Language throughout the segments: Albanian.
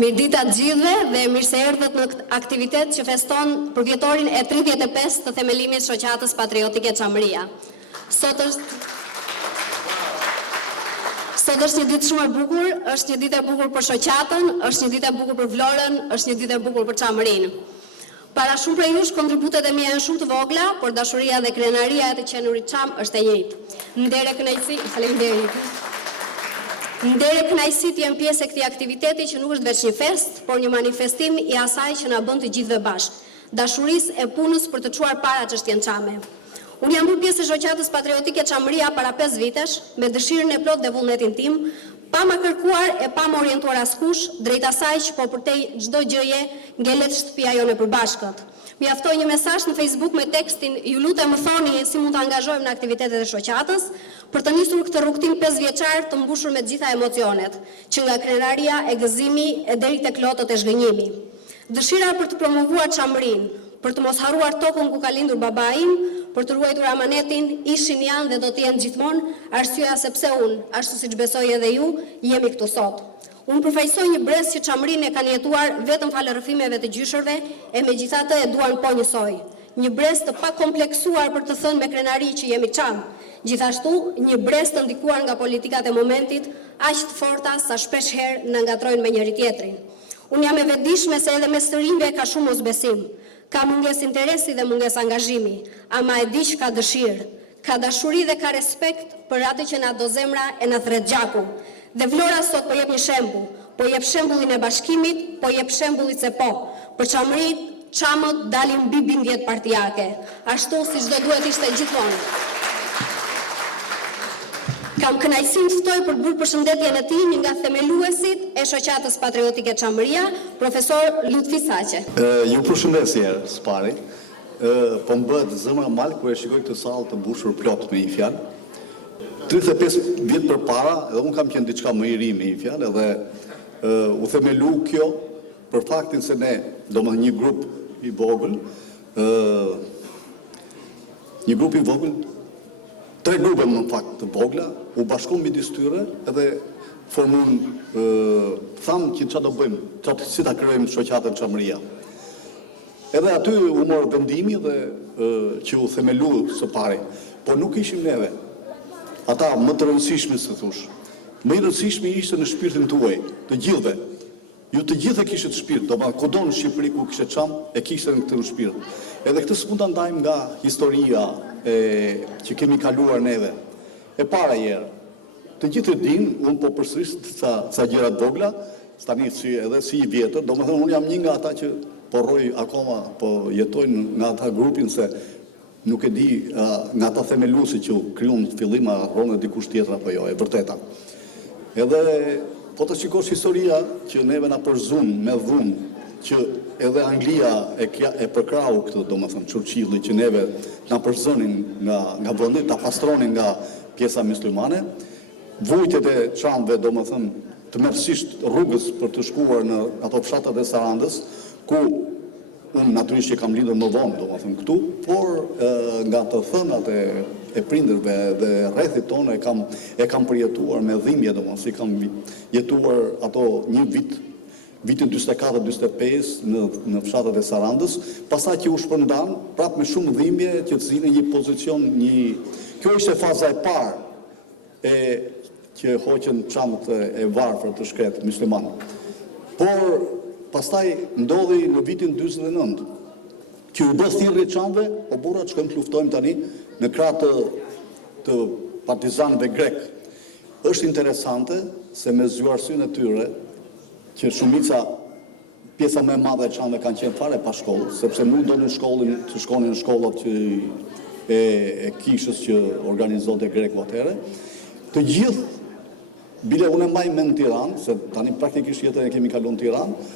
Mirdita të gjithëve dhe mirë se erdhët në aktivitet që feston për vjetorin e 35 të themelimit shoqatës patriotike Çamëria. Sot është një ditë shumë e bukur, është një ditë e bukur për shoqatën, është një ditë e bukur për Vlorën, është një ditë e bukur për Çamërinë. Para shumë prej jush kontributet e mia janë shumë të vogla, por dashuria dhe krenaria e të qenurit Çam është e njëjtë. Ndere kënaqësi, faleminderit. Ndere kënaqësi të jem pjesë e këtij aktiviteti që nuk është vetëm një fest, por një manifestim i asaj që na bën të gjithëve bashkë, dashurisë e punës për të çuar para çështjen çame. Unë jam pjesë e shoqatës patriotike Çamëria para 5 vitesh, me dëshirën e plot dhe vullnetin tim, pa ma kërkuar e pa ma orientuar askush drejt asaj që po përtej çdo gjëje ngelet shtëpia jone përbashkët. Mjaftoi një mesazh në Facebook me tekstin "Ju lutem më thoni si mund të angazhohem në aktivitetet e shoqatës" për të nisur këtë rrugtim 5 vjeçar të mbushur me të gjitha emocionet, që nga krenaria e gëzimi e deri tek lotët e zhgënjimi. Dëshira për të promovuar Çamërinë, për të mos harruar tokën ku ka lindur baba im, për të ruajtur amanetin, ishin janë dhe do të jenë gjithmonë arsyeja sepse unë, ashtu siç besoj edhe ju, jemi këtu sot. Unë përfaqësoj një brez që Çamërinë e kanë jetuar vetëm falë rrëfimeve të gjyshërve e megjithatë e duan po njësoj. Një brez të pa kompleksuar për të thënë me krenari që jemi Çam. Gjithashtu, një brez të ndikuar nga politikat e momentit, aq të forta sa shpesh herë na ngatrojnë me njëri tjetrin. Unë jam e vetëdijshme se edhe mes të rinjve ka shumë mosbesim. Ka munges interesi dhe munges angazhimi, ama e di që ka dëshirë, ka dashuri dhe ka respekt për atë që na do zemra e na thret gjaku. Dhe Vlora sot po jep një shembull, po jep shembullin e bashkimit, po jep shembullit se po. Për Çamërinë, Çamët dalin mbi bindjet partijake, ashtu siç do duhet ishte gjithmonë. Kam kënaqësinë të ftoj për bërë përshëndetjen e tij një nga themeluesit e shoqatës patriotike Çamëria, profesor Lutfi Saqe. Ju përshëndetje së pari. Po më bëhet zemra mal kur e shikoj këtë sallë të mbushur plot me një fjalë. 35 vjet përpara, edhe unë kam qenë diçka më i ri me një fjalë, edhe u themelu kjo për faktin se ne, domethënë një grup i vogël, tre grupe në fakt të vogla, u bashkuan midis tyre edhe formuan thamë që çfarë do bëjmë, si ta krijojmë shoqatën Çamëria. Edhe aty u mor vendimi dhe që u themelu së pari, por nuk ishim neve. Ata më të rëndësishme se thush. Më i rëndësishme ishte në shpirtin tuaj, të gjithëve. Ju të gjithë kishit shpirt, domethënë kudo në Shqipëri ku kishte Çam, e kishte në këtë shpirt. Edhe këtë s'mund ta ndajmë nga historia që kemi kaluar neve. E para herë, të gjithë dinë, unë po përsëris ca gjëra të vogla, tani edhe si i vjetër, domethënë unë jam një nga ata që po rroj akoma, po jetojnë nga ata grupin se nuk e di nga ata themeluesi që krijuan në fillim a rronë dikush tjetër apo jo, e vërteta. Edhe po të shikosh historia që neve na përzun me dhunë, që edhe Anglia e përkrau këtë, domethënë Churchilli, që neve na përzënin nga vendi, ta pastronin nga pjesa myslimane, vujtjet e Çamëve, domethënë të mërësisht rrugës për të shkuar në ato fshatat e Sarandës, ku unë natyrisht që kam lindur më vonë, domethënë këtu, por nga të thënat e prindërve dhe rrethit tonë e kam përjetuar me dhimbje, domethënë si kam jetuar ato një vitin 44-45 në fshatat e Sarandës, pastaj që u shpërndan, prapë me shumë dhimbje që të zinë një pozicion, kjo ishte faza e parë që hoqën Çamët e varfër të shkretë musliman. Por pastaj ndodhi në vitin 49, që u bë thirrje Çamëve, o burra, shkojmë të luftojmë tani në krah të partizanëve grek. Është interesante se me zgjuarsynë e tyre, që shumica, pjesa më e madhe e Çamëve kanë qenë fare pa shkollë, sepse nuk donin të shkonin në shkollat e kishës që organizonte greku atëherë. Të gjithë, bile unë e mbaj me në Tiranë, se tani praktikisht jetën e kemi kaluar në Tiranë,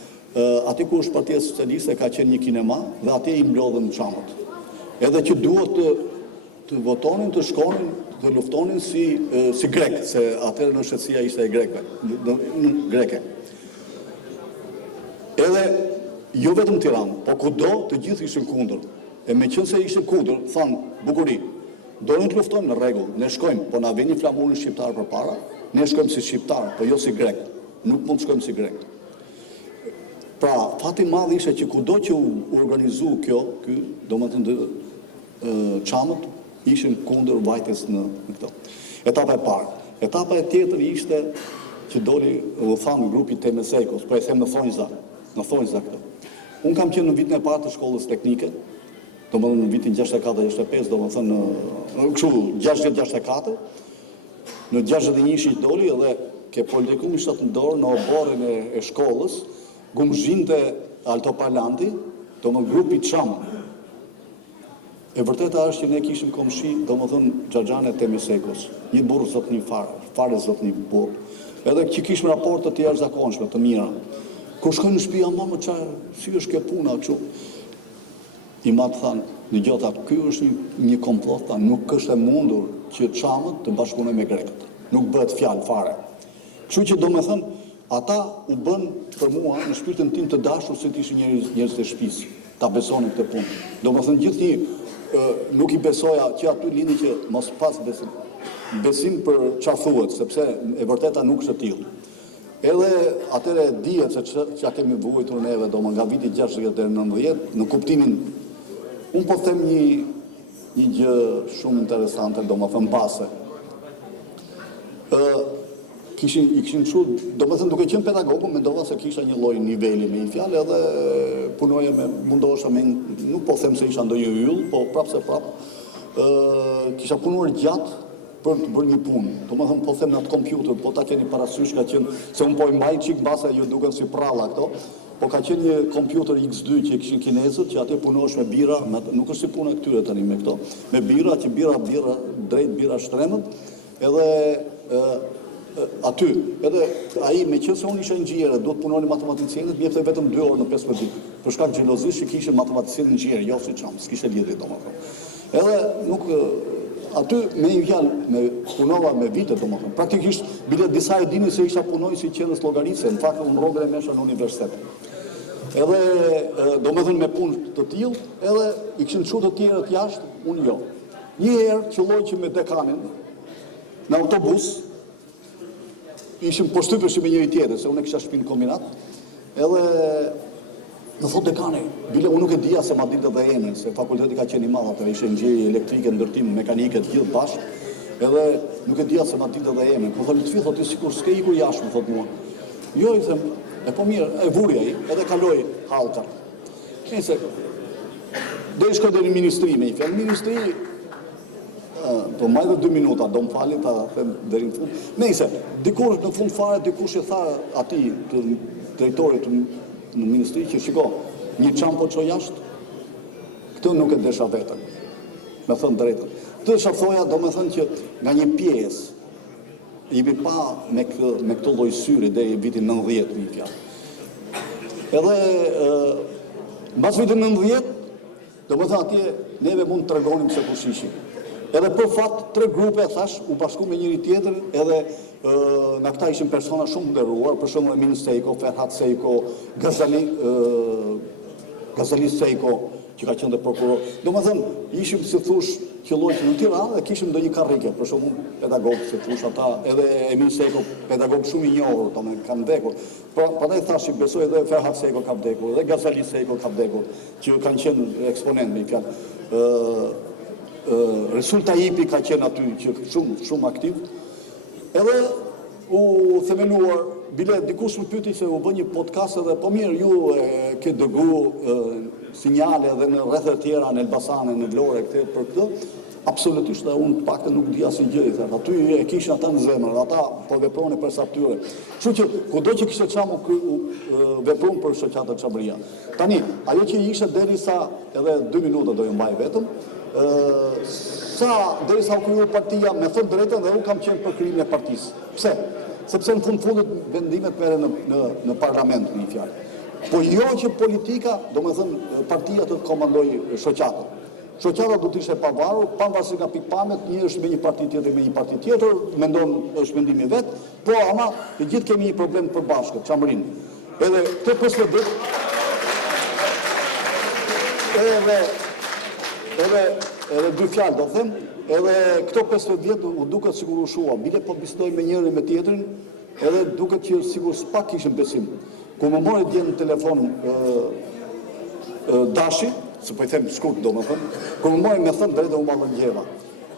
aty ku është Partia Socialiste ka qenë një kinema dhe atje i mblodhen Çamët. Edhe që duhet të votonin, të shkonin, të luftonin si grek, se atëherë në shtetësia ishte e greke. Edhe jo vetëm Tiranë, po kudo të gjithë ishin kundër. E me qenë se ishin kundër, thanë, bukuri, donin të luftojnë në rregull, ne shkojmë, po na vini flamurin shqiptar përpara, ne shkojmë si shqiptar, po jo si grek. Nuk mund të shkojmë si grek. Pra, fati madh ishte që kudo që u organizu kjo, domethënë çamët ishin kundër vajtjes në këto. Etapa e parë. Etapa e tjetër ishte që doli u thamë grupi Temesekos, po e them në Thonjza këto. Unë kam qenë në vitin e parë të shkollës teknike, domethënë në vitin 64-65, domethënë kështu 60-64, në 61 doli edhe ke politikumi shtatë në dorë në oborën e shkollës, gumzhinte altoparlanti, domethënë grupi Çam. E vërteta është që ne kishim komshi, domethënë Xhaxhan e Temesekos, një burr zotni fare zotni burr. Edhe që kishim raporte të jashtëzakonshme, të mira. Kur shkojnë në shtëpi, ama çfarë, si është kjo puna kështu? I mat thanë, dëgjota, ky është një komplot, nuk është e mundur që Çamët të bashkohen me grekët. Nuk bëhet fjalë fare. Kështu që domethënë ata u bën për mua në shpirtin tim të dashur se të ishin njerëz të shtëpisë, ta besonin këtë punë. Domethënë gjithnjë nuk i besoja që aty lindi që mos pas besim për çfarë thuhet, sepse e vërteta nuk është e tillë. Edhe atëre dihet se ç'a kemi vuajtur neve domo nga viti 60 deri në 90 në kuptimin un po them një gjë shumë interesante, domethënë base. I kishin kështu, domethënë duke qenë pedagogu, mendova se kisha një lloj niveli me një fjalë edhe punoja mundohesha nuk po them se isha ndonjë yll, po prapse kisha punuar gjatë për të bërë një punë. Domethënë po them në atë kompjuter, po ta keni parasysh ka qenë se un po i mbaj çik mbase ju duken si pralla këto, po ka qenë një kompjuter X2 që kishin kinezët, që aty punohesh me bira, nuk është si puna e këtyre tani me këto, me bira, që bira drejt bira shtremët, edhe aty, edhe ai me qenë se unë isha inxhinier, duhet punonin matematicianët, më jepte vetëm 2 orë në 15 ditë. Për shkak xhelozisë që kishte matematician inxhinier, jo si Çam, s'kishte lidhje domethënë. Edhe nuk aty me një fjalë punova me vite domethënë. Praktikisht bile disa e dinin se isha punoj si qendrës llogaritse, në fakt unë rrogën e mesha në universitet. Edhe domethënë me punë të tillë, edhe i kishin çu të tjerët jashtë, unë jo. Një herë qelloj që me dekanin në autobus ishim poshtypeshim me njëri tjetër, se unë kisha shtëpi në kombinat, edhe më thot dekani, bile unë nuk e dija se ma ditë dhe emrin, se fakulteti ka qenë i madh atëherë, ishte inxhinieri elektrike, ndërtim, mekanike, të gjithë bashkë, edhe nuk e dija se ma ditë dhe emrin. Më thonë, Lutfi, thotë, sikur s'ke ikur jashtë, më thotë mua. Jo, i them, e po mirë, e vuri ai, edhe kaloi hallka. Nëse do i shkoj deri në ministri me një fjalë, ministri do majtë 2 minuta, do më falit, ta them deri në fund. Nëse, dikush në fund fare, dikush e tha atij të drejtorit në ministri që shiko, një Çam po çoj jashtë, këtë nuk e desha vetën, me thënë drejtën. Këtë desha thoja, do me thënë që nga një pjesë, jemi pa me këtë lloj syri deri vitin 90 një fjalë. Edhe mbas vitin 90, do me thënë atje neve mund të tregonim se kush ishim. Edhe për fat 3 grupe, thash, u bashku me njëri tjetër, edhe nga këta ishin persona shumë nderuar, për shembull Emin Sejko, Ferhat Sejko, Gazali Sejko, që ka qenë dhe prokuror. Domethënë, ishim si thush qelloj në Tiranë dhe kishim ndonjë karrike, për shembull pedagog, si thush ata, edhe Emin Sejko, pedagog shumë i njohur, domethënë kanë vdekur. Prandaj thash, besoj edhe Ferhat Sejko ka vdekur, edhe Gazali Sejko ka vdekur, që kanë qenë eksponent me fjalë. Resul Tajipi ka qenë aty që shumë aktiv. Edhe u themeluar, bile dikush më pyeti se u bë një podcast edhe po mirë ju ke dërgu sinjale edhe në rrethet tjera në Elbasane, në Vlorë këtë për këtë. Absolutisht, dhe unë të paktën nuk dija si gjë, aty e kishin ata në zemër, ata po vepronin për sa tyre. Kështu që kudo që kishte Çam vepron për shoqata Çamëria. Tani, ajo që ishte derisa edhe 2 minuta do ju mbaj vetëm, derisa u kryu partia, me thënë drejtën dhe unë kam qenë për krijimin e partisë. Pse? Sepse në fundit vendimet merren në parlament një fjalë. Po jo që politika, domethënë partia të komandoj shoqatën. Shoqata do të ishte pavarur, pavarësisht nga pikpamjet, një është me një parti tjetër, me një parti tjetër, mendon është mendimi vet, po ama të gjithë kemi një problem të përbashkët, Çamërinë. Edhe këtë 15 ditë edhe 2 fjalë do them, edhe këto 15 vjet u duket sikur u shua, bile po bisedoj me njërin me tjetrin, edhe duket që sikur s'pak kishim besim. ku më mori dje në telefon Dashi, se po i them shkurt do më thëmë, ku më mori me thëmë drejtë u madhe njëra.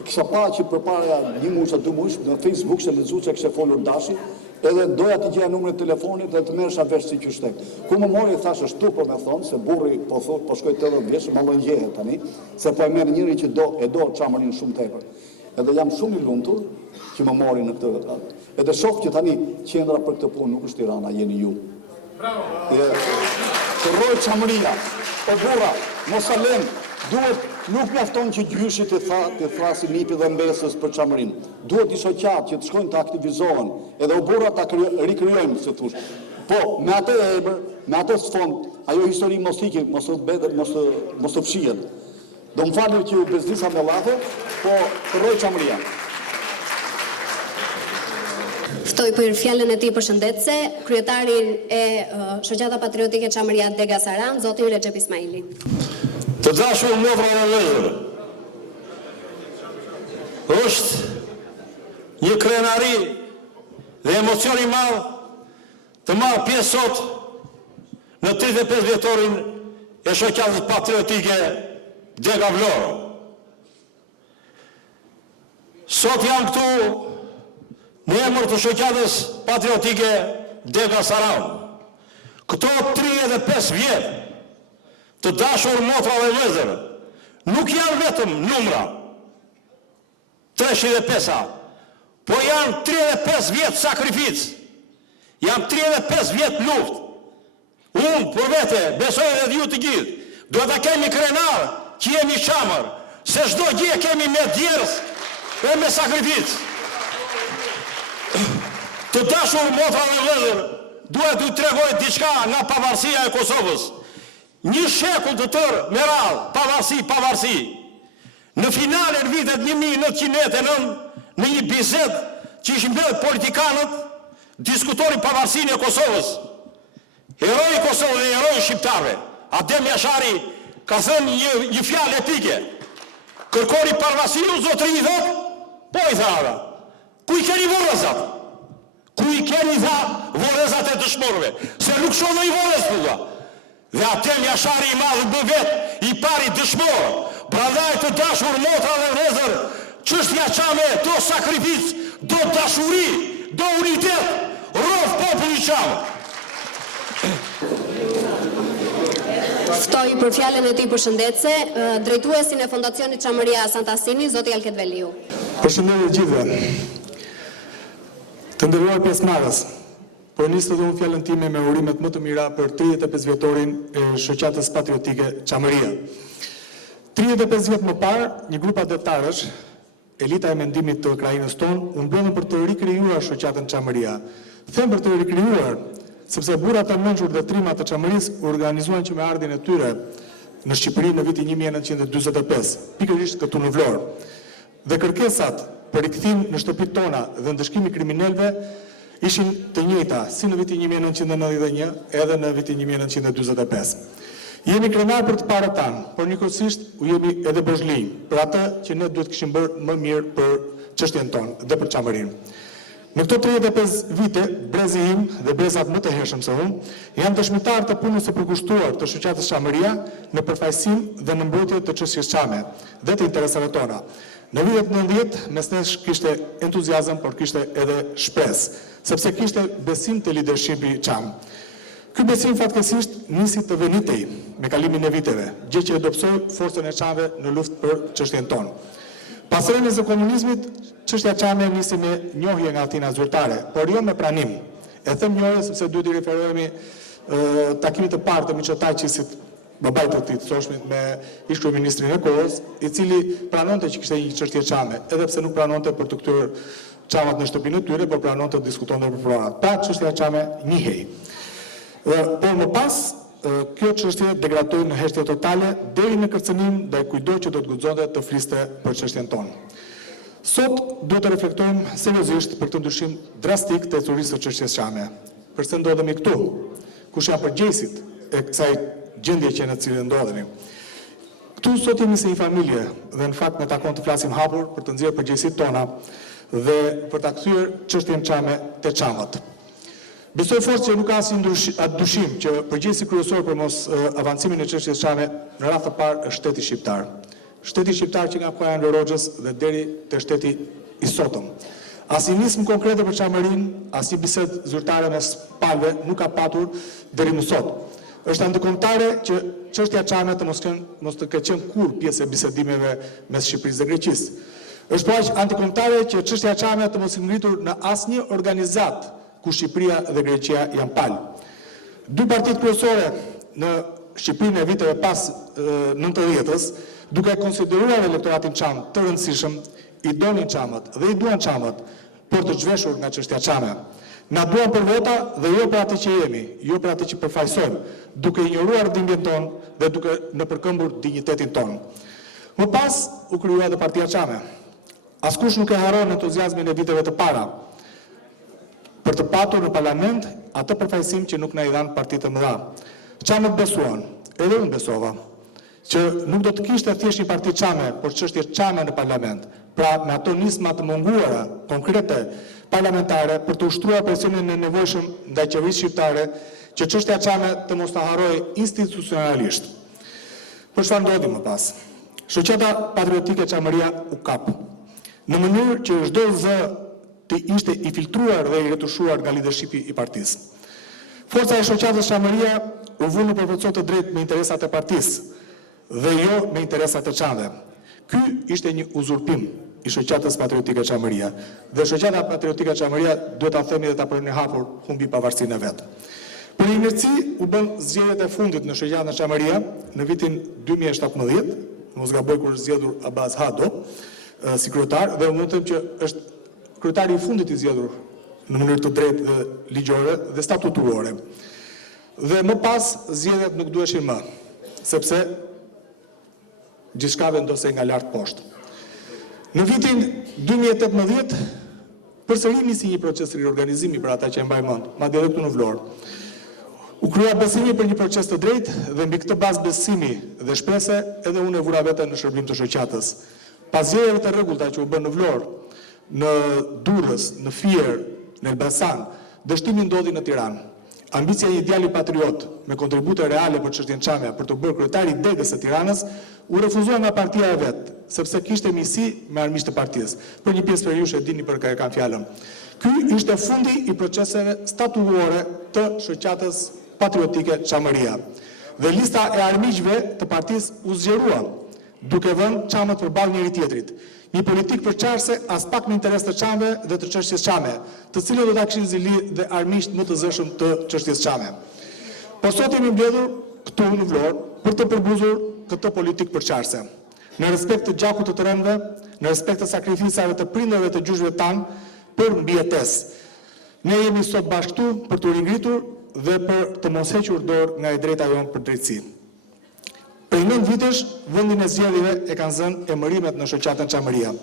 Kisha pa që përpara 1 muaj a 2 muaj në Facebook se lexu që kishte folur Dashi, edhe doja të gjeja numrin e telefonit dhe të merresha vesh si qyshtek. Ku më mori thash ashtu po më thon se burri po shkoi 80 vjeç, më ngjehet tani, se po e merr njëri që do çamërin shumë tepër. Edhe jam shumë i lumtur që më mori në këtë. Edhe shoh që tani qendra për këtë punë nuk është Tirana, jeni ju. Bravo. Të rroj çamëria. O burra, mos a lëm, duhet nuk mjafton që gjyshi të thrasi nipi dhe mbesës për çamërinë. Duhet i shoqat që të shkojnë të aktivizohen, edhe o burra ta rikrijojnë, se thosh. Po, me atë ebër, me atë sfond, ajo histori mos ikë, mos të fshihet. Do më falë që u bezdisa me llafe, po të rroj çamëria. Ftoj për fjalën e tij përshëndetëse, kryetarin e Shoqata Patriotike Çamëria Dega Saran, zotin Recep Ismaili. Të dashur motra dhe vëllezër, është një krenari dhe emocion i madh të marrë pjesë sot në 35 vjetorin e Shoqatës Patriotike Dega Vlorë. Sot jam këtu në emër të Shoqatës Patriotike Dega Saran. Këto 35 vjet të dashur motra dhe vëllezër nuk janë vetëm numra 305-a, po janë 35 vjet sakrificë, janë 35 vjet luftë. Unë për vete besoj edhe ju të gjithë, do të kemi krenar që jemi çamër, se çdo gjë kemi me djerës e me sakrificë. Të dashur motra dhe vëllezër, duhet t'ju tregoj diçka nga pavarësia e Kosovës. Një shekull të tërë me radhë, pavarësi. Në finalen vitet 1999, në një bisedë që ishin bërë politikanët, diskutonin pavarësinë e Kosovës. Heroi i Kosovës dhe heroi shqiptarëve, Adem Jashari ka thënë një fjalë epike. Kërkoni pavarësinë, zotëri i thotë, po i tha. Ku i keni vorrezat? Ku i keni vorrezat e dëshmorëve? Se nuk shoh i vorrez pulla. Dhe Adem Jashari i madh bë vet i pari dëshmor. Prandaj të dashur motra dhe vëllezër, çështja çame do sakrificë, do dashuri, do unitet, rrof populli çam. Ftoj për fjalën e tij përshëndetëse, drejtuesin e Fondacionit Çamëria Santasini, zoti Alket Veliu. Përshëndetje gjithëve. Të nderuar pjesëmarrës, po nis të dhon fjalën time me urimet më të mira për 35 vjetorin e Shoqatës Patriotike Çamëria. 35 vjet më parë, një grup adeptarësh, elita e mendimit të krajinës tonë, u mbledhën për të rikrijuar Shoqatën Çamëria. Them për të rikrijuar, sepse burrat e mençur dhe trimat të Çamërisë organizuan që me ardhin e tyre në Shqipëri në vitin 1945, pikërisht këtu në Vlorë. Dhe kërkesat për rikthim në shtëpitë tona dhe ndëshkimi kriminalëve ishin të njëjta si në vitin 1991 edhe në vitin 1945. Jemi krenar për të parë tanë, por njëkohësisht u jemi edhe bozhlinj për atë që ne duhet kishim bërë më mirë për çështjen tonë dhe për Çamërinë. Në këto 35 vite, brezi im dhe brezat më të hershëm se unë janë dëshmitar të punës së përkushtuar të Shoqatës Çamëria në përfaqësim dhe në mbrojtje të çështjes çame dhe të interesave tona. Në vitet 90, mes nesh kishte entuziazëm, por kishte edhe shpresë, sepse kishte besim të leadershipi çam. Ky besim fatkeqësisht nisi të venitej me kalimin e viteve, gjë që e dobësoi forcën e çamëve në luftë për çështjen tonë. Pas rënies së komunizmit, çështja çame nisi me njohje nga Atina zyrtare, por jo me pranim. E them njohje sepse duhet i referohemi takimit të parë të Miçotaqisit, babait të tij, thoshmit me ish-kryeministrin e kohës, i cili pranonte që kishte një çështje çame, edhe pse nuk pranonte për të kthyer çamat në shtëpinë e tyre, por pranonte të diskutonte për pronat. Pra çështja çame njihej. Por më pas, kjo çështje degradoi në heshtje totale deri në kërcënim ndaj kujdo që do të guxonte të fliste për çështjen tonë. Sot duhet të reflektojmë seriozisht për këtë ndryshim drastik të ecurisë së çështjes çame. Përse ndodhemi këtu? Kush janë përgjegjësit e kësaj gjendje që në cilën ndodhemi? Këtu sot jemi si një familje dhe në fakt ne takon të flasim hapur për të nxjerrë përgjegjësitë tona dhe për ta kthyer çështjen çame te çamët. Besoj fort që nuk ka asnjë dyshim që përgjegjësi kryesor për mos avancimin e çështjes Çame në radhë të parë është shteti shqiptar. Shteti shqiptar që nga koha e Enver Hoxhës dhe deri te shteti i sotëm. Asnjë nismë konkrete për Çamërinë, asnjë bisedë zyrtare mes palëve nuk ka patur deri më sot. Është antikomtare që çështja Çame të mos të ketë qenë kur pjesë e bisedimeve mes Shqipërisë dhe Greqisë. Është po aq antikomtare që çështja Çame të mos ngritur në asnjë organizat ku Shqipëria dhe Greqia janë palë. Dy partitë kryesore në Shqipërinë e viteve pas 90-s, duke konsideruar elektoratin Çam të rëndësishëm, i donin Çamët dhe i duan Çamët për të zhveshur nga çështja Çame. Na duan për vota dhe jo për atë që jemi, jo për atë që përfaqësojmë, duke injoruar dhimbjen tonë dhe duke në përkëmbur dinjitetin tonë. Më pas u krijua dhe Partia Çame. Askush nuk e haron entuziazmin e viteve të para për të patur në parlament atë përfaqësim që nuk na i dhanë partitë të mëdha. Çamët besuan, edhe unë besova, që nuk do të kishte thjesht një parti Çame, por çështje Çame në parlament. Pra me ato nisma të munguara konkrete parlamentare për të ushtruar presionin e nevojshëm ndaj qeverisë shqiptare që çështja Çame të mos ta harrojë institucionalisht. Për çfarë ndodhi më pas? Shoqata patriotike Çamëria u kap. Në mënyrë që çdo zë të ishte i filtruar dhe i retushuar nga leadershipi i partisë. Forca e shoqatës Çamëria u vënë në përvocot të drejtë me interesat e partisë dhe jo me interesat e Çamëve. Ky ishte një uzurpim i shoqatës patriotike Çamëria dhe shoqata patriotike Çamëria duhet ta themi dhe ta përni hapur humbi pavarësinë e vet. Për inerci u bën zgjedhjet e fundit në shoqatën Çamëria në vitin 2017, mos gaboj kur zgjedhur Abaz Hado si kryetar dhe mund të them që është kryetari i fundit i zgjedhur në mënyrë të drejtë dhe ligjore dhe statutorore. Dhe më pas zgjedhjet nuk duheshin më, sepse gjithçka vendosej nga lart poshtë. Në vitin 2018 përsëri nisi një proces riorganizimi për ata që e mbajnë mend, madje edhe këtu në Vlorë. U krya besimi për një proces të drejtë dhe mbi këtë bazë besimi dhe shprese edhe unë e vura veten në shërbim të shoqatës. Pas zgjedhjeve të rregullta që u bën në Vlorë, në Durrës, në Fier, në Elbasan, dështimi ndodhi në Tiranë. Ambicia e një djali patriot me kontribute reale për çështjen Çame për të bërë kryetari i degës së Tiranës u refuzua nga partia e vet, sepse kishte misi me armiqtë të partisë. Për një pjesë për ju e dini për ka kanë fjalën. Ky ishte fundi i proceseve statutorore të shoqatës patriotike Çamëria. Dhe lista e armiqve të partisë u zgjerua, duke vënë Çamët përballë njëri tjetrit. Një politik përçarse as pak në interes të Çamëve dhe të çështjes Çame, të cilët do ta kishin zili dhe armiqt më të zëshëm të çështjes Çame. Po sot jemi mbledhur këtu në Vlorë për të përbuzur këtë politikë përçarse. Në respekt të gjakut të të rëndëve, në respekt të sakrifisave të prindërve të gjyshëve tanë për mbijetesë. Ne jemi sot bashkë këtu për të ringritur dhe për të mos hequr dorë nga e drejta jonë për drejtësi. Për 9 vitesh, vendin e zgjedhjeve e kanë zënë emërimet në shoqatën Çamëria.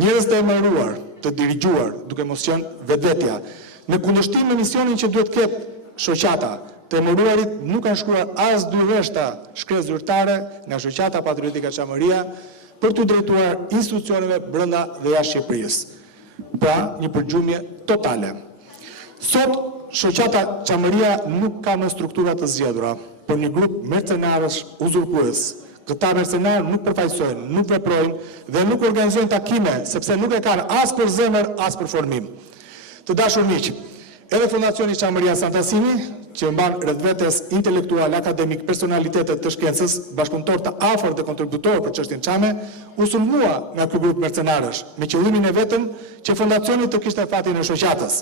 Njerëz të emëruar, të dirigjuar, duke mos qenë vetvetja, në kundërshtim me misionin që duhet ketë shoqata, të emëruarit nuk kanë shkruar as dy rreshta shkresë zyrtare nga shoqata patriotike Çamëria për të drejtuar institucioneve brenda dhe jashtë Shqipërisë. Pra, një përgjumje totale. Sot, shoqata Çamëria nuk ka më struktura të zgjedhura, por një grup mercenarësh uzurpues. Këta mercenarë nuk përfaqësojnë, nuk veprojnë dhe nuk organizojnë takime, sepse nuk e kanë as për zemër, as për formim. Të dashur miq, edhe Fondacioni Çamëria Santasimi, që mban rreth vetes intelektual, akademik, personalitetet të shkencës, bashkëpunëtor të afërt dhe kontributor për çështjen Çame, u sulmua nga ky grup mercenarësh, me qëllimin e vetëm që fondacioni të kishte fatin e shoqatës.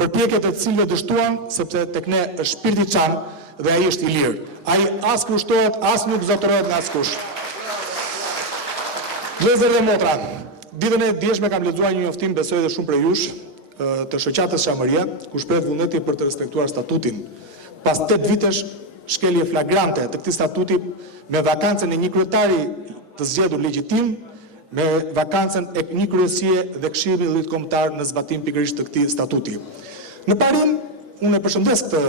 Përpjekjet e cilëve dështuan, sepse tek ne është shpirti Çam dhe ai është i lirë. Ai as kushtohet, as nuk zotërohet nga askush. Vëllezër dhe motra, ditën e djeshme kam lexuar një njoftim, besoj dhe shumë prej jush, të shoqatës Çamëria, ku shpreh vullneti për të respektuar statutin. Pas 8 vitesh shkelje flagrante të këtij statuti me vakancën e një kryetari të zgjedhur legjitim, me vakancën e një kryesie dhe këshillit kombëtar në zbatim pikërisht të këtij statuti. Në parim, unë e përshëndes këtë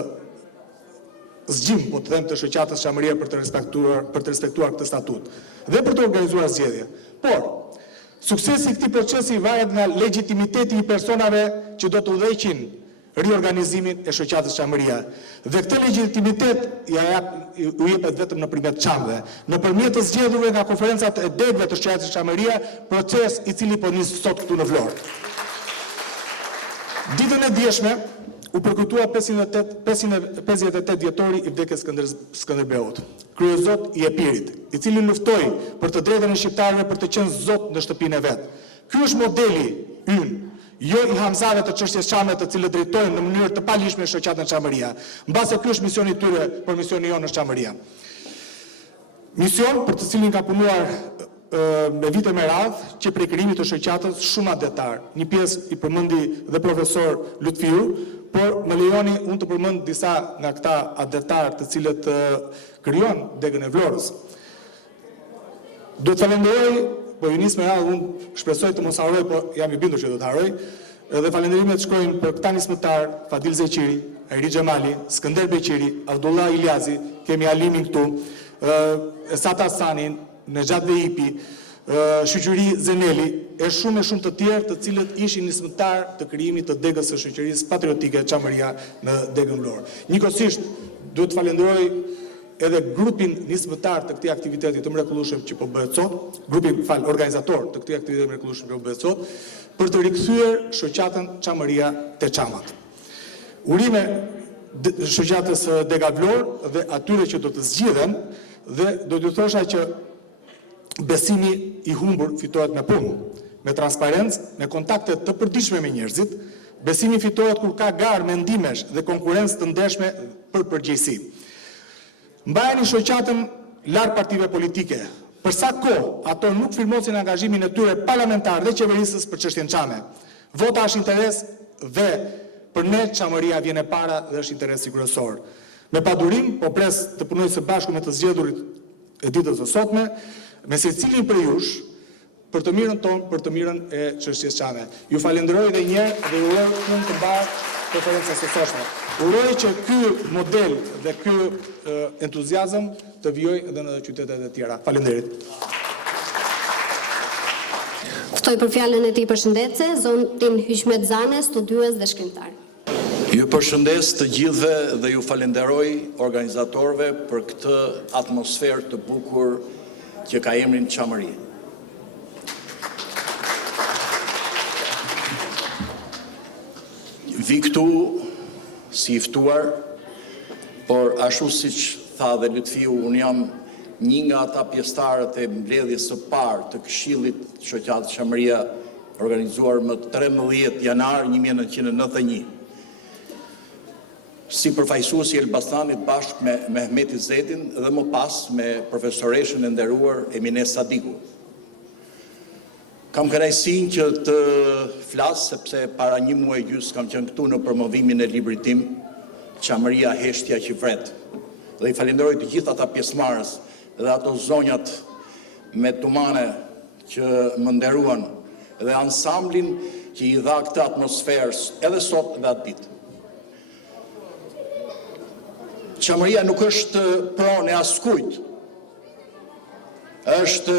zgjim, po të them, të shoqatës Çamëria për të respektuar këtë statut dhe për të organizuar zgjedhje. Por, suksesi i këtij procesi varet nga legitimiteti i personave që do të udhëheqin riorganizimin e shoqatës Çamëria. Dhe këtë legjitimitet u jepet vetëm nëpërmjet çamëve, nëpërmjet të zgjedhurve nga konferencat e degëve të shoqatës Çamëria, proces i cili po nis sot këtu në Vlorë. Ditën e djeshme u përkujtua 58 vjetori i vdekjes Skënderbeut, kryezot i Epirit, i cili luftoi për të drejtën e shqiptarëve për të qenë zot në shtëpinë e vet. Ky është modeli ynë, jo i hamzave të çështjes çame të cilët drejtojnë në mënyrë të palishme shoqatën Çamëria, mbase ky është misioni i tyre, por misioni jonë është Çamëria. Mision për të cilin ka punuar me vite me radhë, që prej krijimit të shoqatës shumë adetar. Një pjesë i përmendi dhe profesor Lutfiu, por më lejoni unë të përmend disa nga këta adetar të cilët krijon degën e Vlorës. Do të falenderoj, po ju nis me radhë, unë shpresoj të mos harroj, po jam i bindur që do të harroj. Dhe falenderimet shkojnë për këta nismëtar, Fadil Zeqiri, Ajri Xhamali, Skënder Beqiri, Abdullah Iljazi, kemi Alimin këtu, Esat Hasanin, Nejat Vehipi, Shoqëri Zeneli, e shumë të tjerë të cilët ishin nismëtar të krijimit të degës së shoqërisë patriotike Çamëria në degën Vlorë. Njëkohësisht duhet të falenderoj edhe grupin nismëtar të këtij aktiviteti të mrekullueshëm që po bëhet sot, grupin organizator të këtij aktiviteti të mrekullueshëm që po bëhet sot, për të rikthyer shoqatën Çamëria te çamat. Urime shoqatës Dega Vlorë dhe atyre që do të zgjidhen, dhe do t'ju thosha që besimi i humbur fitohet me punë, me transparencë, me kontakte të përditshme me njerëzit. Besimi fitohet kur ka garë mendimesh dhe konkurrencë të ndeshme për përgjegjësi. Mbajeni shoqatën larg partive politike. Për sa kohë ato nuk firmosin angazhimin e tyre parlamentar dhe qeverisës për çështjen çame. Vota është interes dhe për ne Çamëria vjen e para dhe është interesi kryesor. Me padurim, po pres të punoj së bashku me të zgjedhurit e ditës së sotme, me secilin prej jush, për të mirën tonë, për të mirën e çështjes çame. Ju falenderoj edhe një herë dhe ju uroj punë të mbarë konferencës së sotme. Uroj që ky model dhe ky entuziazëm të vijojë edhe në qytetet e tjera. Faleminderit. Ftoj për fjalën e tij përshëndetse, zonin Hyqmet Zane, studiues dhe shkrimtar. Ju përshëndes të gjithëve dhe ju falenderoj organizatorëve për këtë atmosferë të bukur që ka emrin Çamëri. Vi këtu si i ftuar, por ashtu siç tha dhe Lutfiu, unë jam një nga ata pjesëtarët e mbledhjes së parë të Këshillit Shoqatës Çamëria, organizuar më 13 janar 1991. Si përfaqësuesi i Elbasanit bashkë me Mehmet Izetin dhe më pas me profesoreshën e nderuar Emine Sadiku. Kam kënaqësinë që të flas sepse para një muaji gjys kam qenë këtu në promovimin e librit tim Çamëria Heshtja që vret. Dhe i falenderoj të gjithë ata pjesëmarrës dhe ato zonjat me tumane që më nderuan dhe ansamblin që i dha këtë atmosferë edhe sot dhe atë ditë. Çamëria nuk është pronë e askujt, është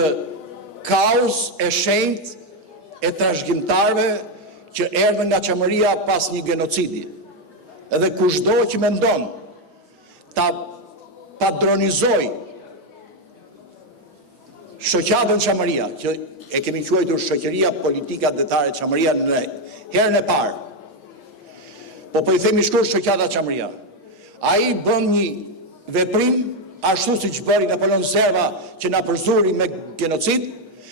kaos e shenjtë e trashëgimtarëve që erdhën nga Çamëria pas një genocidi. Edhe kushdo që mendon ta padronizoj shoqatën Çamëria, që e kemi quajtur shoqëria politike adetare Çamëria në herën e parë, po i themi shkurt shoqata Çamëria. Ai bën një veprim ashtu siç bëri Napoleon Zerva që na përzuri me genocid,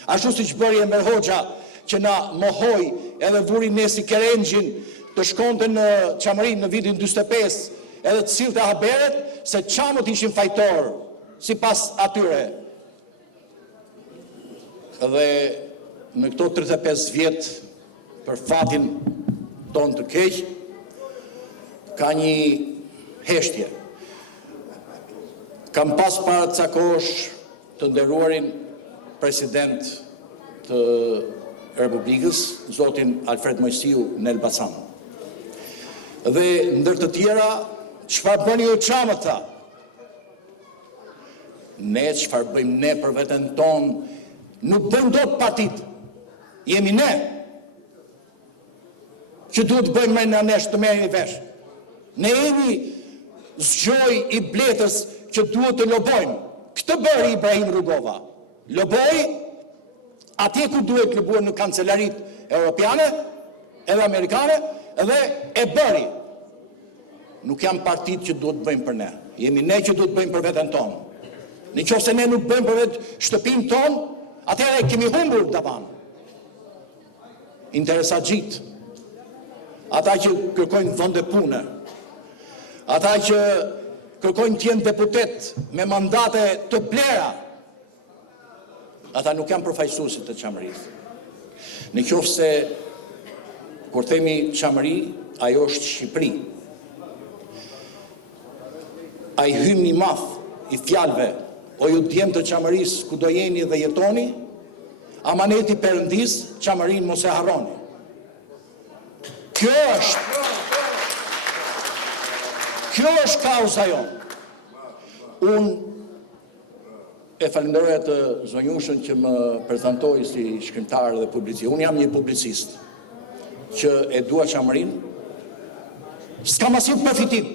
ashtu siç bëri Enver Hoxha që na mohoi edhe vuri Nesi Kerengjin të shkonte në Çamëri në vitin 45 edhe të sillte haberet se çamët ishin fajtor sipas atyre. Dhe në këto 35 vjet për fatin ton të keq ka një heshtje. Kam pas para të cakosh të nderuarin president të Republikës, zotin Alfred Mojsiu në Elbasan. Dhe ndër të tjera, çfarë bëni ju çamët tha? Ne çfarë bëjmë ne për veten tonë, nuk bëjmë dot partit. Jemi ne. që duhet të bëjmë në nesh të merrni vesh. Ne jemi zgjoj i bletës që duhet të lobojmë. Këtë bëri Ibrahim Rugova. Loboj atje ku duhet lobuar në kancelarit europiane edhe amerikane edhe e bëri. Nuk jam partit që duhet të bëjmë për ne. Jemi ne që duhet të bëjmë për veten tonë. Në qoftë se ne nuk bëjmë për vetë shtëpinë tonë, atëherë kemi humbur davan. Interesagjit, ata që kërkojnë vende pune, ata që kërkojnë të jenë deputet me mandate të blera, ata nuk janë përfaqësuesit të Çamërisë. Në qoftë se kur themi Çamëri, ajo është Shqipëri. Ai hymni i madh i fjalëve, o ju djemë të Çamërisë ku do jeni dhe jetoni, amaneti Perëndis, Çamërinë mos e harroni. Kjo është kauza jonë. Unë e falenderoj atë zonjushën që më prezantoi si shkrimtar dhe publicist. Unë jam një publicist që e dua Çamërinë. S'kam asnjë përfitim.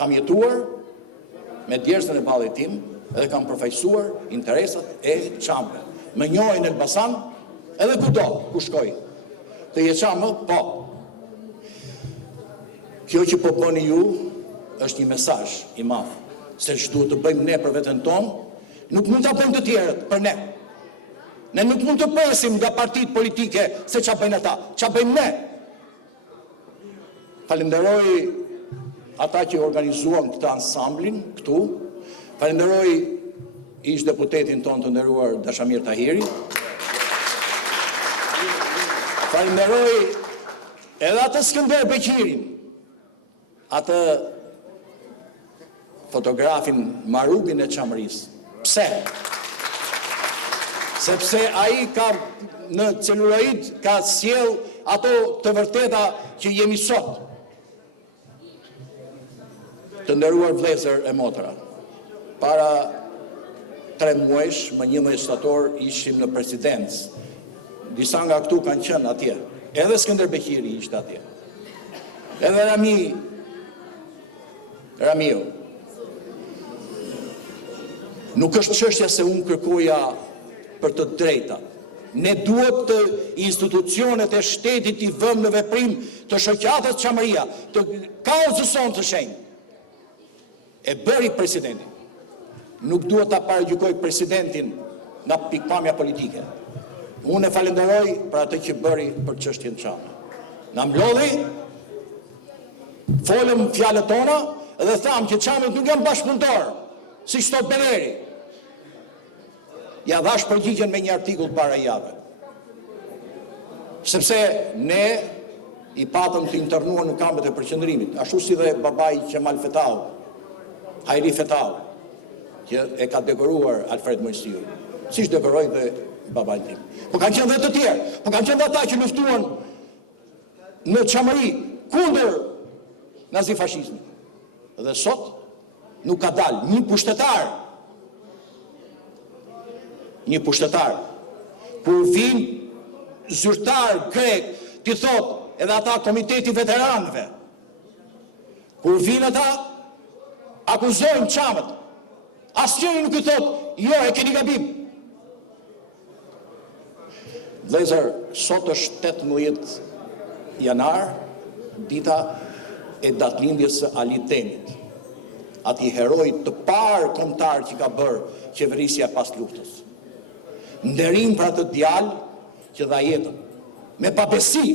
Kam jetuar me djersën e ballit tim edhe kam përfaqësuar interesat e Çamëve. Më njohin në Elbasan edhe kudo ku shkoj. Të je Çamë, po. Kjo që po bëni ju është një mesazh i madh, se që duhet të bëjmë ne për veten tonë, nuk mund ta bëjmë të tjerët për ne. Ne nuk mund të presim nga partitë politike se ç'a bëjnë ata, ç'a bëjmë ne. Falenderoj ata që organizuan këtë ansamblin këtu. Falenderoj ish deputetin ton të nderuar Dashamir Tahiri. Falenderoj edhe atë Skënder Beqirin, atë fotografin Marubin e Çamërisë. Pse? Sepse ai ka në celuloid ka sjell ato të vërteta që jemi sot. Të nderuar vëllezër e motra, para 3 muajsh, më 11 shtator, ishim në presidencë. Disa nga këtu kanë qenë atje. Edhe Skënder Beqiri ishte atje. Edhe Ramio. Nuk është çështja se unë kërkoja për të drejta. Ne duhet të institucionet e shtetit i vëmë në veprim të shoqatës Çamëria, të kauzës sonë të shenjtë. E bëri presidentin. Nuk duhet ta paragjykoj presidentin nga pikpamja politike. Unë e falenderoj për atë që bëri për çështjen Çame. Na mblodhi, folëm fjalët tona dhe thamë që Çamët nuk janë bashkëpunëtor, siç thot Beneri. Ja dhash përgjigjen me një artikull para jave. Sepse ne i patëm të internuar në kampet e përqendrimit, ashtu si dhe babai Qemal Fetau, Hajri Fetau, që e ka dekoruar Alfred Mojsiu, siç dekoroi dhe babai tim. Po kanë qenë dhe të tjerë, po kanë qenë dhe ata që luftuan në Çamëri kundër nazifashizmit. Dhe sot nuk ka dalë një pushtetar, kur vin zyrtar grek, ti thot edhe ata komiteti veteranëve, kur vin ata, akuzojnë Çamët, asnjëri nuk i thot, jo, e keni gabim. Vëllezër, sot është 18 janar, dita e datëlindjes së Alit Denit, atij heroi të parë kombëtar që ka bërë qeverisja pas luftës. Nderim për atë djalë që dha jetën, me pabesi.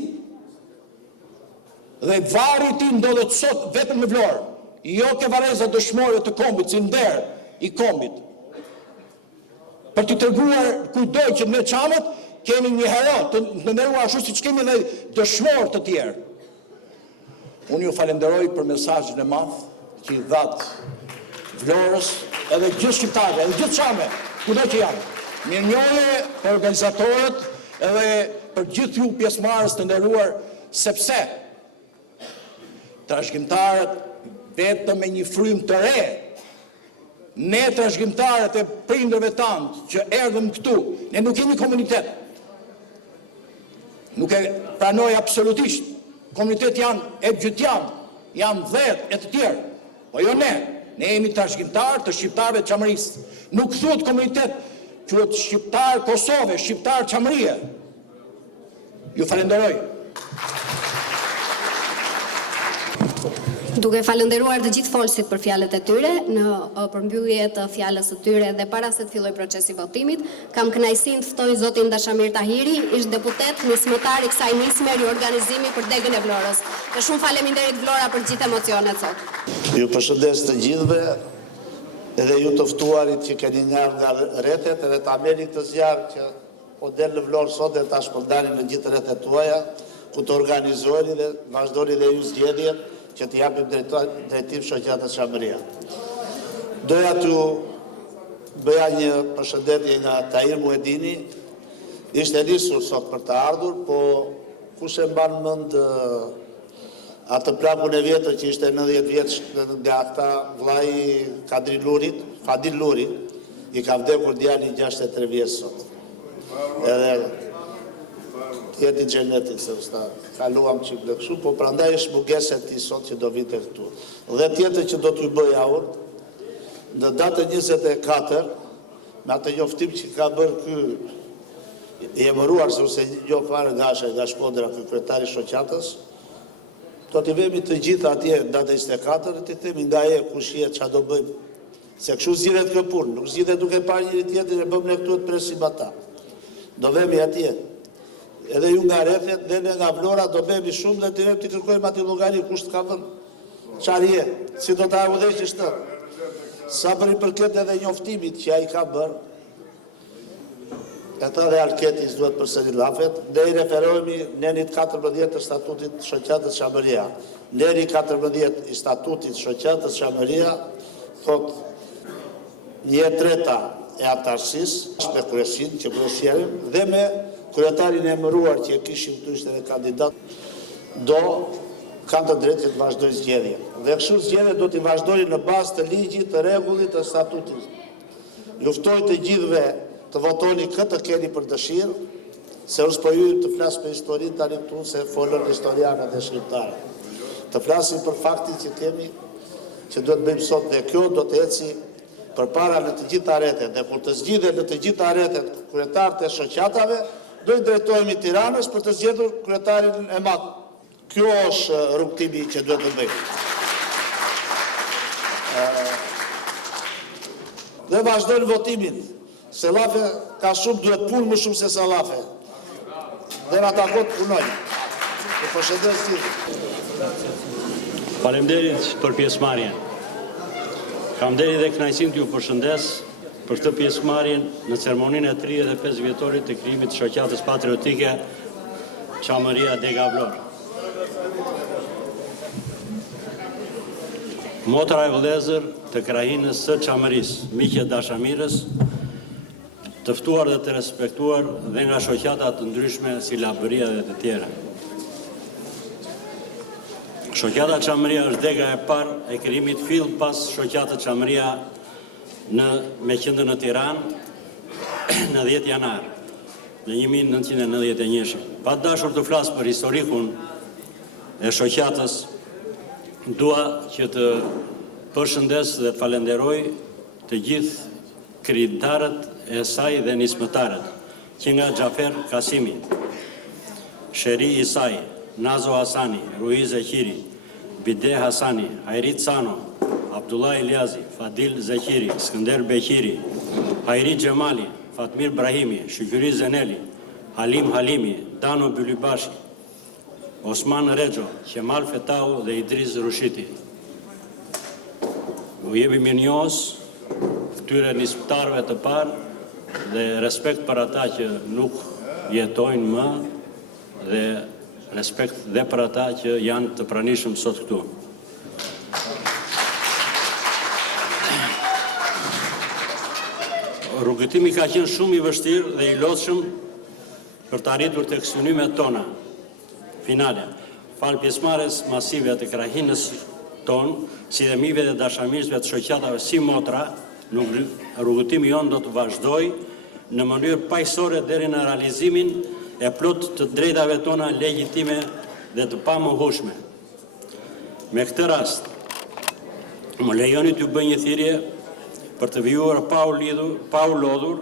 Dhe varri i tij ndodhet sot vetëm në Vlorë, jo ke vareza dëshmore të kombit, si nder i kombit. Për të treguar kujdo që ne Çamët kemi një hero të nderuar ashtu siç kemi edhe dëshmorë të tjerë. Unë ju falenderoj për mesazhin e madh që i dhat Vlorës, edhe gjithë shqiptarëve, edhe gjithë Çamëve, kudo që janë. Mirënjohje për organizatorët edhe për gjithë ju pjesëmarrës të nderuar, sepse trashëgimtarët vetëm me një frym të re, ne trashëgimtarët e prindërve tanë që erdhëm këtu, ne nuk kemi komunitet. nuk e pranoj absolutisht. Komunitet janë e gjytjan, janë 10 e të tjerë. Po jo ne jemi trashëgimtar të shqiptarëve të Çamërisë. Nuk thuhet komunitet, quhet shqiptar Kosove, shqiptar Çamërie. Ju falenderoj. Duke falënderuar të gjithë folësit për fjalët e tyre, në përmbyllje të fjalës së tyre dhe para se të filloj procesi votimit, kam kënaqësinë të ftoj zotin Dashamir Tahiri, ish deputet nismëtar i kësaj nisme riorganizimi për degën e Vlorës. Dhe shumë faleminderit Vlora për gjithë emocionet sot. Ju përshëndes të gjithëve, edhe ju të ftuarit që keni njarë nga rrethet, edhe ta merrni këtë zjarr që po del në Vlorë sot dhe ta shpërndani në gjithë rrethet tuaja, ku të organizoheni dhe vazhdoni dhe ju zgjedhjet që të japim drejtim shoqatës Çamëria. Doja t'ju bëja një përshëndetje nga Tahir Muedini, ishte nisur sot për të ardhur, po kush e mban mend atë plakun e vjetër që ishte 90 vjeç nga ata vllai Kadri Lurit, Fadil Luri, i ka vdekur djali 63 vjeç sot. Edhe jeti xhenetit se usta kaluam çik në kështu, po prandaj është mungesa e tij sot që do vinte këtu. Dhe tjetër që do t'ju bëj aur, në datën 24, me atë njoftim që ka bërë ky i emëruar se jo fare nga Shkodra, ky kryetari i shoqatës, do t'i vemi të gjithë atje në datën 24 të themi nga e kush je, ç'a do bëjmë. Se kështu zgjidhet kjo punë, nuk zgjidhet duke parë njëri tjetrin e bëmë ne këtu të presim ata. Do vemi atje. Edhe ju nga rrethet, dhe ne nga Vlora do bëhemi shumë dhe të kërkojmë ati llogari kush të ka vënë. Çfarë je, si do ta udhëheqësh të. Sa për i përket edhe njoftimit që ai ka bërë, ata dhe Alketis duhet përsëri llafet, ne i referohemi nenit 14 të statutit shoqatës Çamëria. Neri 14 i statutit shoqatës Çamëria thot 1/3 e antarësisë me kryesin që përfshirem dhe me kryetarin e emëruar që e kishim këtu ishte edhe kandidat, do kanë të drejtë që të vazhdojnë zgjedhjen. Dhe kështu zgjedhjet do t'i vazhdojnë në bazë të ligjit, të rregullit, të statutit. Luftoj të gjithëve të votoni këtë keni për dëshirë, se është po ju të flas për historinë tani këtu se folën historianët dhe shqiptarët. Të flasim për faktin që kemi, që duhet bëjmë sot dhe kjo do të eci përpara në të gjitha rrethet, dhe kur të zgjidhen në të gjitha rrethet kryetarët e shoqatave, do i drejtohemi Tiranës për të zgjedhur kryetarin e madh. Kjo është rrugtimi që duhet të bëjmë. Dhe vazhdojnë votimin. Sellafe ka shumë, duhet punë më shumë se sellafe. Dhe në takot punojnë. Të përshëndes gjithë. Faleminderit për pjesëmarrjen. Kam deri dhe kënaqësinë t'ju përshëndes për këtë pjesëmarrjen në ceremoninë e 35 vjetorit të krijimit të shoqatës patriotike Çamëria Dega Vlorë. Motra e vëllezër të krahinës së Çamërisë, miqe Dashamirës, të ftuar dhe të respektuar dhe nga shoqata të ndryshme si Labëria dhe të tjera. Shoqata Çamëria është dega e parë e krijimit fill pas shoqatës Çamëria me qendër në Tiranë në 10 janar në 1991. Pa dashur të flas për historikun e shoqatës, dua që të përshëndes dhe të falenderoj të gjithë krijitarët e saj dhe nismëtarët, që nga Xhafer Kasimi, Sheri Isai, Nazo Hasani, Ruiz Zeqiri, Bide Hasani, Hajrit Sano, Abdullah Iljazi, Fadil Zeqiri, Skënder Beqiri, Hajri Gjemali, Fatmir Brahimi, Shqyri Zeneli, Halim Halimi, Dano Bylybashi, Osman Rexho, Kemal Fetau dhe Idris Rushiti. U jemi mirënjohës këtyre nismëtarëve të parë dhe respekt për ata që nuk jetojnë më dhe respekt dhe për ata që janë të pranishëm sot këtu. Rrugëtimi ka qenë shumë i vështirë dhe i lodhshëm për të arritur tek synimet tona finale. Fal pjesëmarrjes masive të krahinës tonë, si dhe mive dhe dashamirësve të shoqatave si motra, rrugëtimi jonë do të vazhdojë në mënyrë paqësore deri në realizimin e plot të drejtave tona legjitime dhe të pamohueshme. Me këtë rast, më lejoni t'ju bëj një thirrje për të vijuar pa u lodhur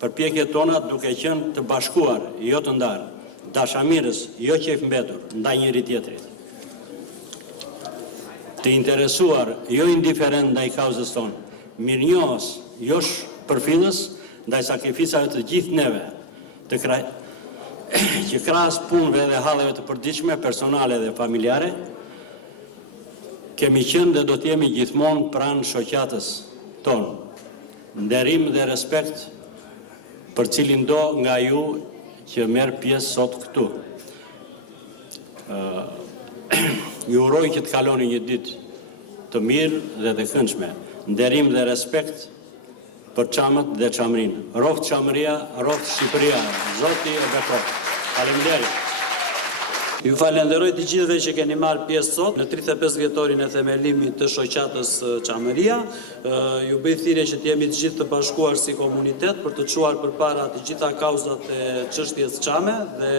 përpjekjet tona duke qenë të bashkuar, jo të ndarë, dashamirës, jo qef mbetur, ndaj njëri tjetrit. Të interesuar, jo indiferent ndaj kauzës tonë, mirënjohës, jo përfillës ndaj sakrificave të gjithë neve, që krahas punëve dhe halleve të përditshme, personale dhe familjare, kemi qenë dhe do t'jemi gjithmonë pranë shoqatës tonë. Nderim dhe respekt për cilin do nga ju që merr pjesë sot këtu. Ju uroj që të kaloni një ditë të mirë dhe të këndshme. Nderim dhe respekt për çamët dhe çamrinë. Roft Çamëria, roft Shqipëria. Zoti e bekot. Faleminderit. Ju falenderoj të gjithëve që keni marrë pjesë sot në 35 vjetorin e themelimit të shoqatës Çamëria. Ju bëj thirrje që të jemi të gjithë të bashkuar si komunitet për të çuar përpara të gjitha kauzat e çështjes çame dhe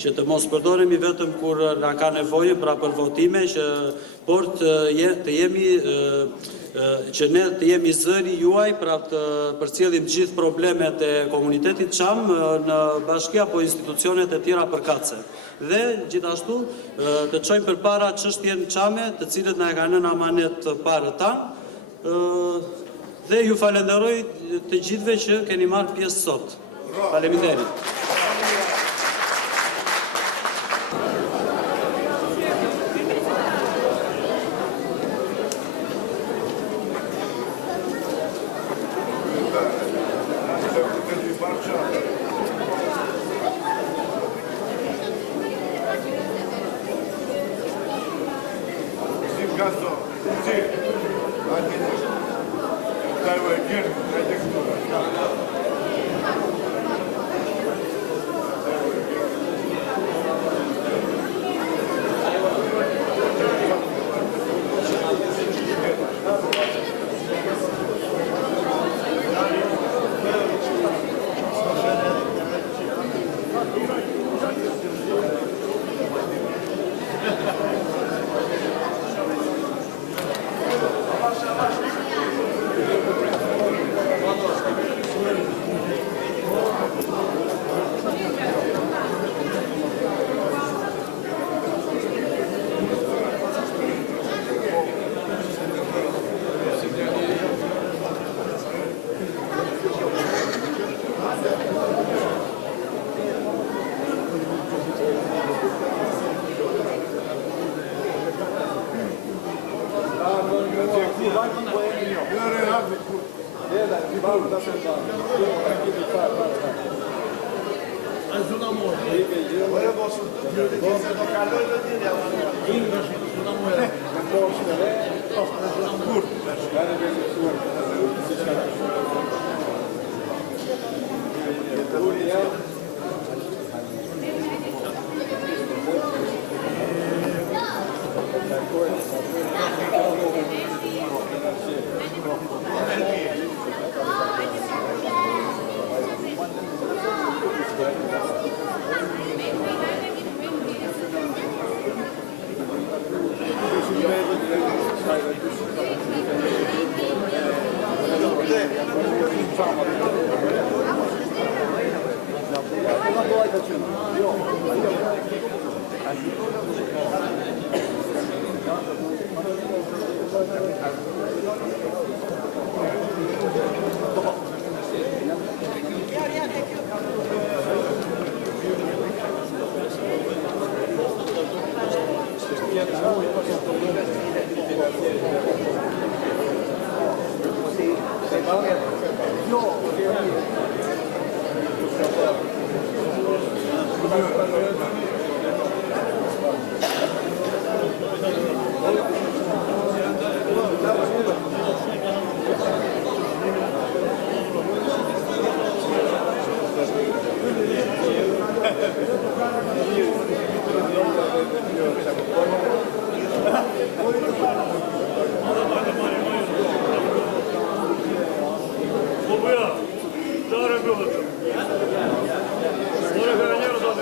që të mos përdoremi vetëm kur na ka nevojë pra për votime, por të jemi që ne të jemi zëri juaj pra të përcjellim gjithë problemet e komunitetit çam në bashki apo institucionet e tjera përkatëse. Dhe gjithashtu të çojmë përpara çështjen çame, të cilët na e kanë në amanet të parë tanë, dhe ju falenderoj të gjithëve që keni marrë pjesë sot. Faleminderit. Добре було. Добре,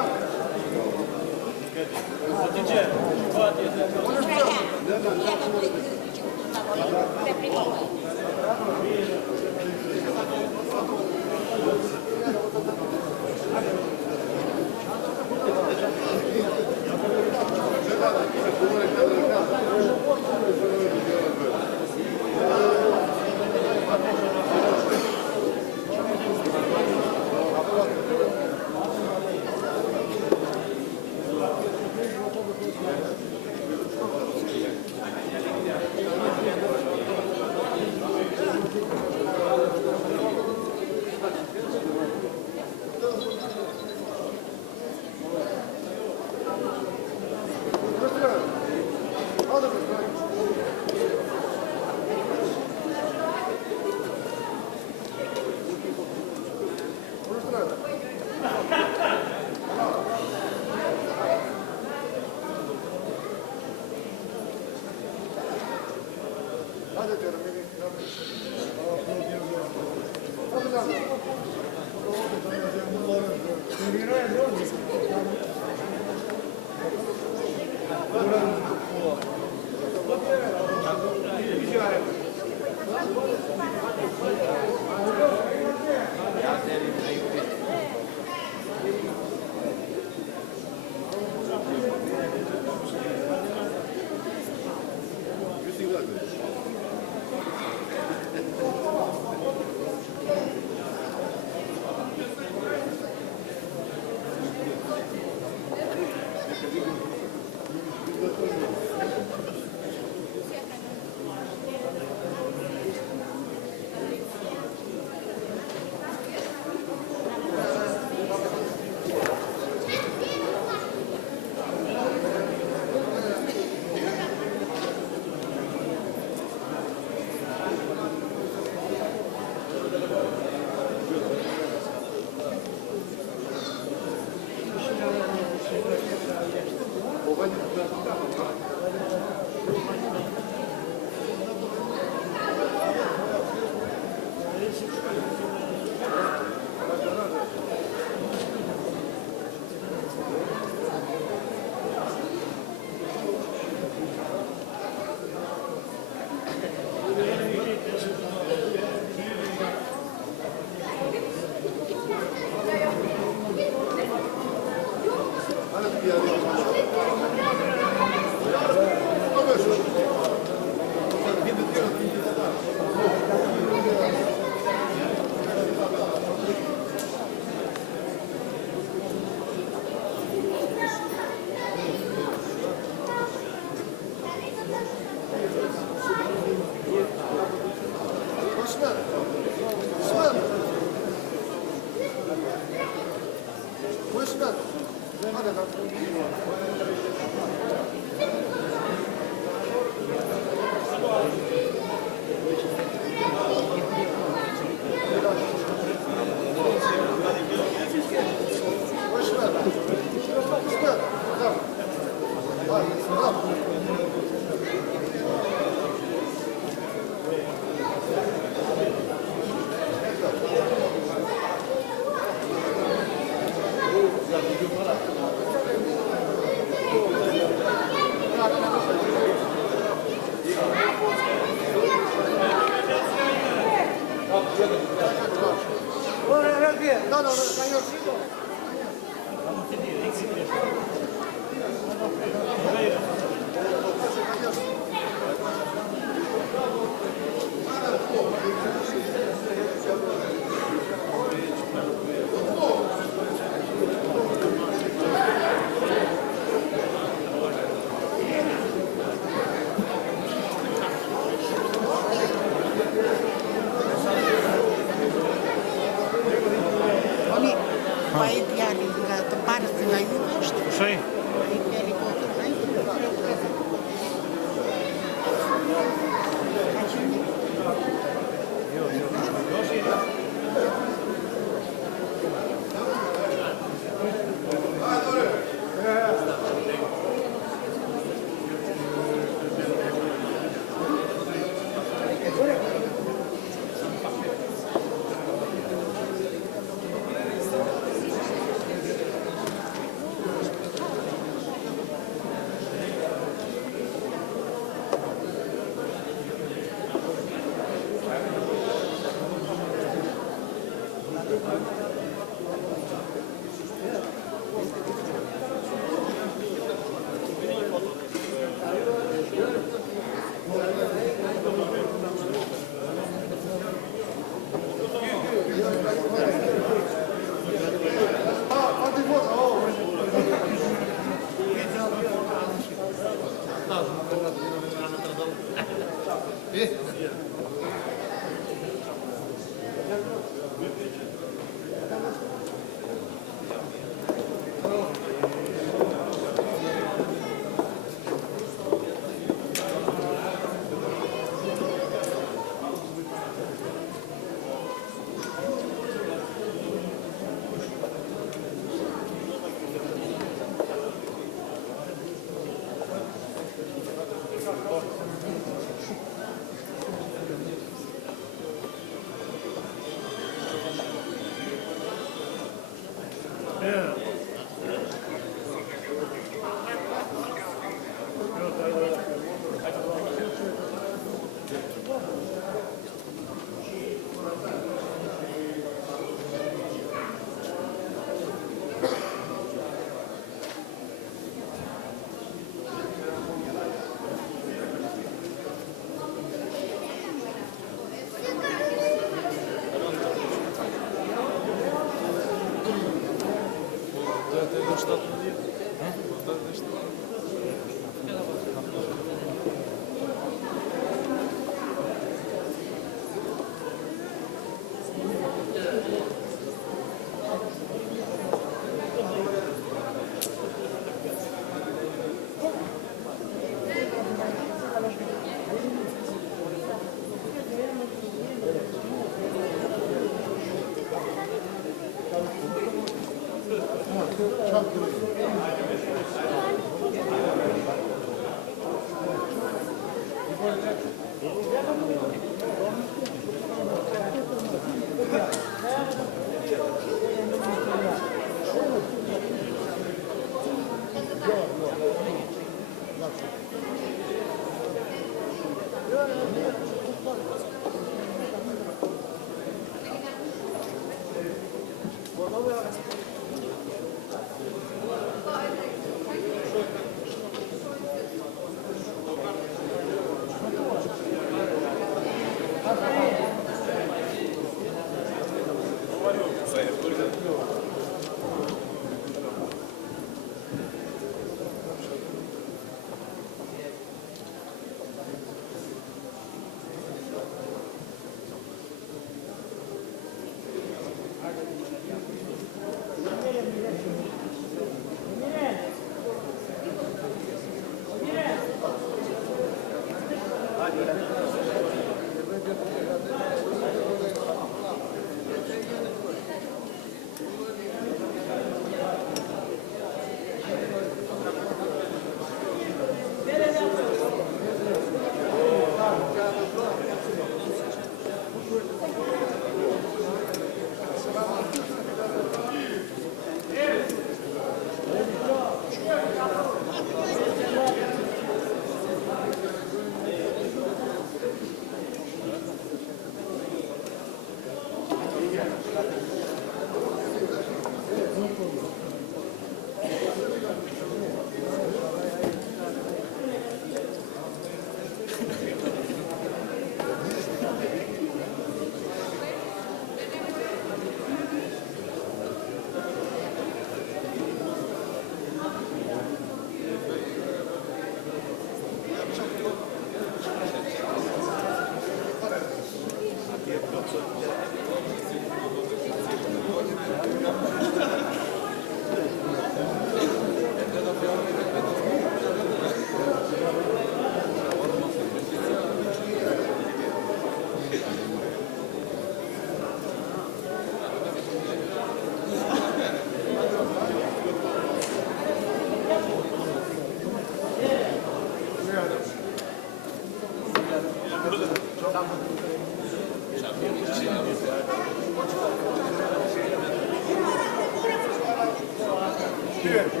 Cái gì?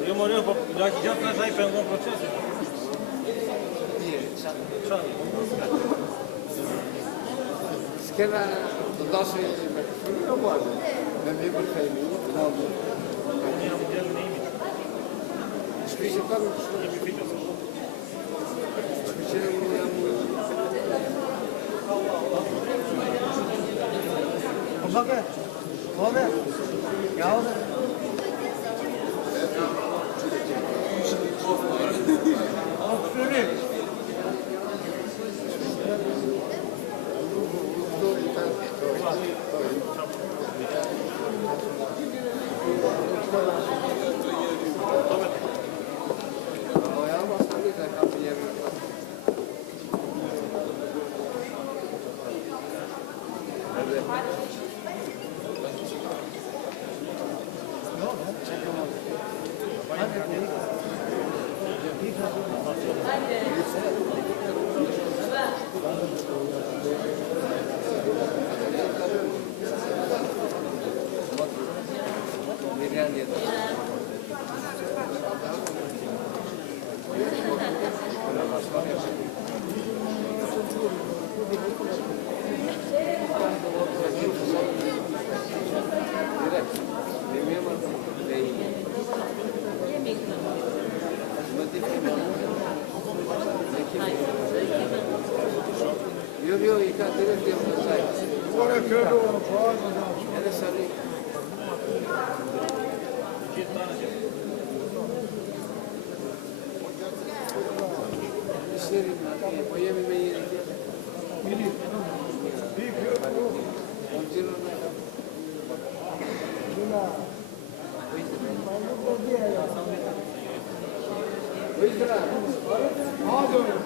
Jo më po gjatë në taj pengon procesin. S'kena të dashë me këshurë në bërë, me mi për fejmi, në bërë. Një në mundjelë në imi. Shkrishe të në këshurë. Jemi fitës. Shkrishe në mundjelë në mundjelë. Po bëke? Po dhe? Ja o dhe? Jo, i ka të rëtë jemë në sajtë. Edhe sali. Shërim në atje, po jemi me jeri tjetë. Po gjirë në e. Vëjtëra. Adore.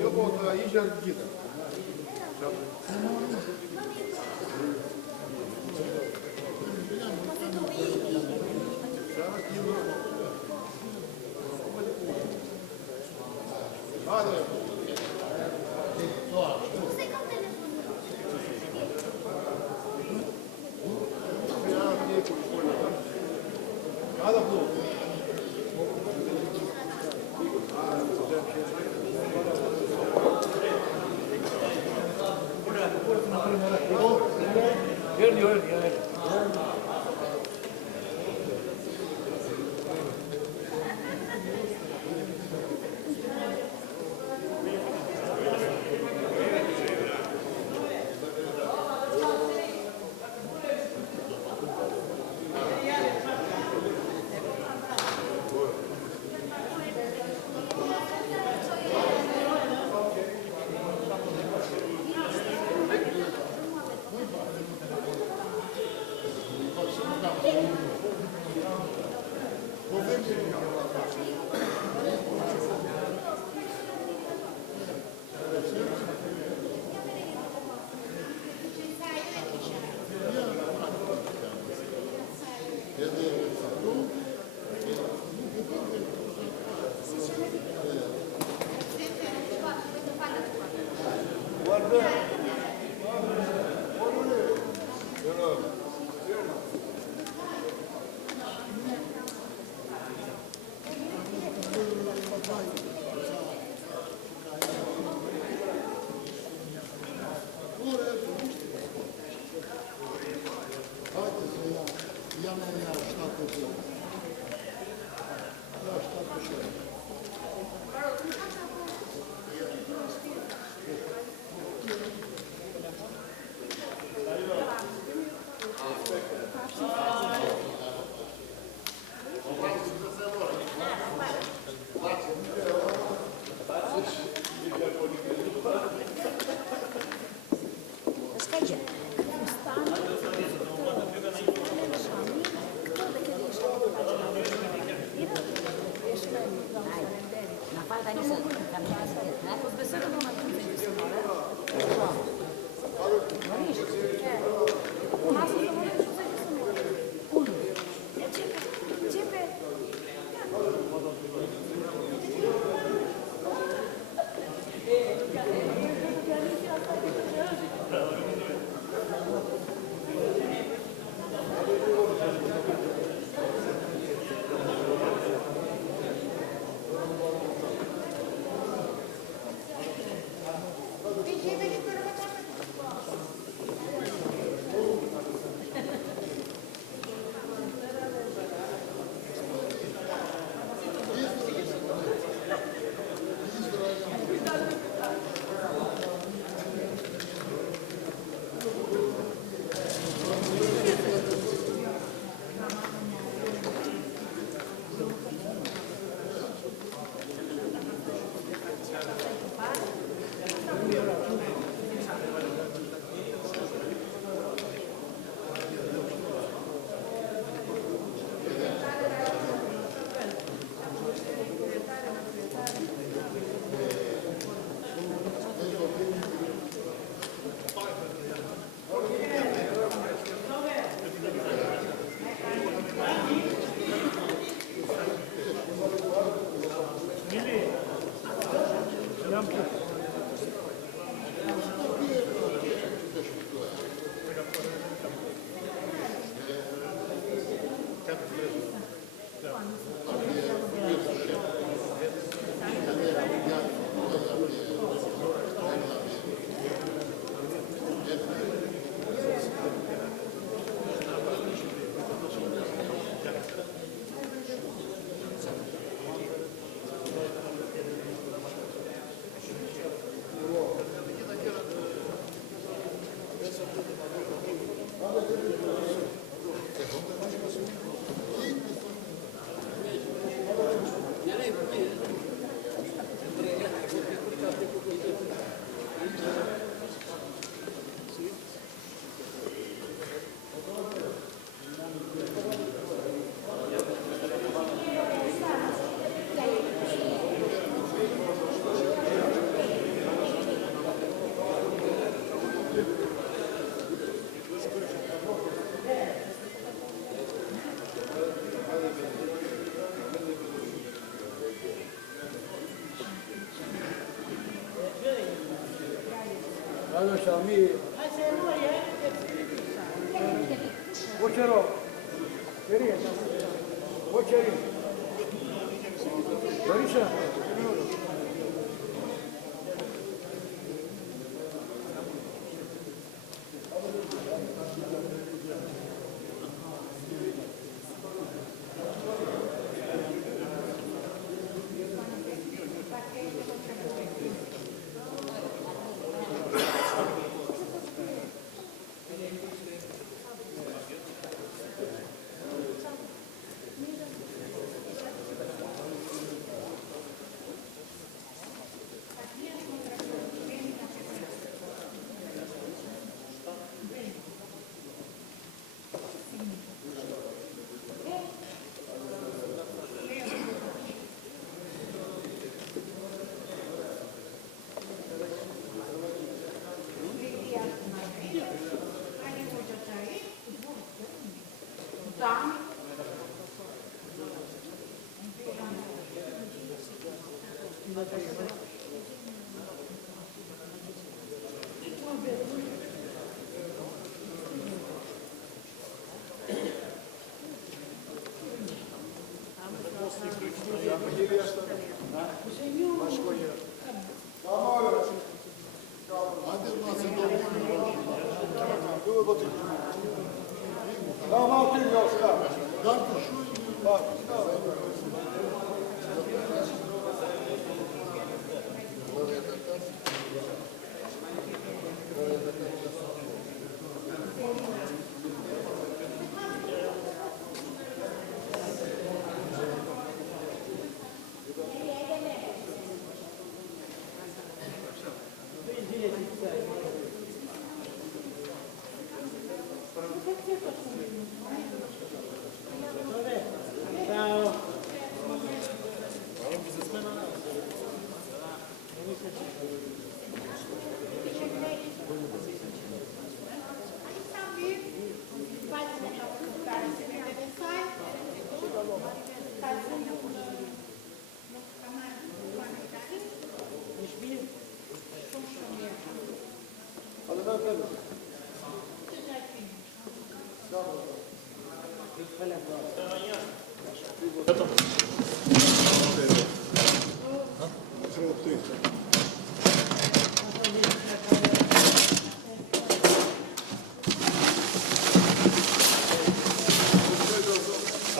Jo, po të ishë gjithë.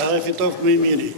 Edhe fitoft më i miri.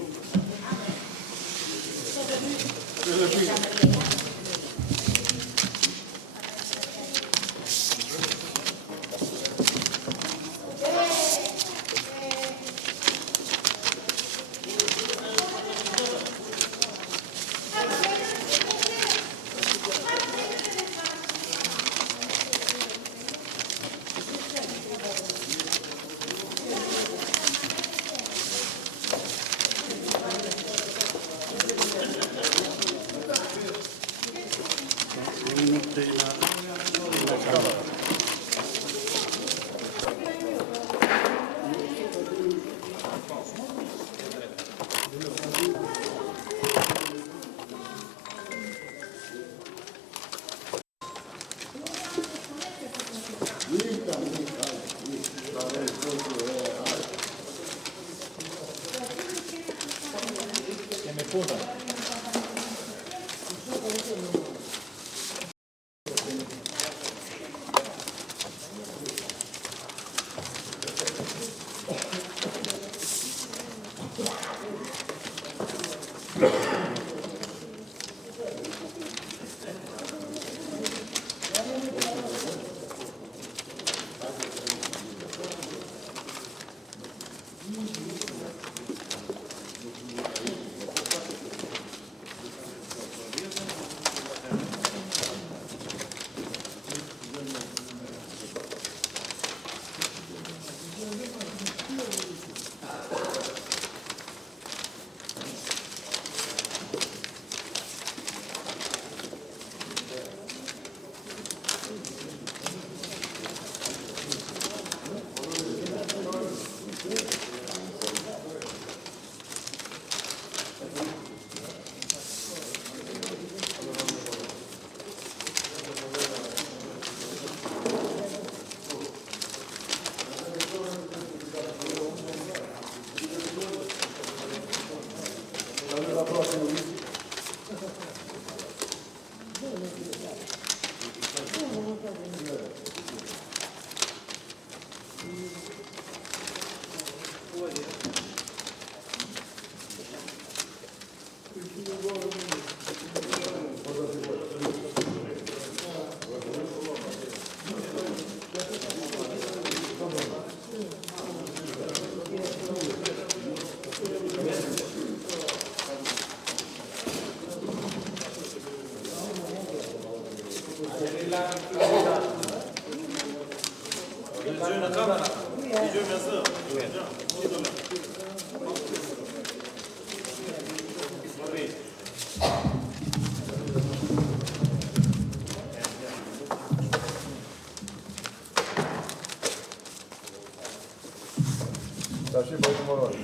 Tashi po të moroj.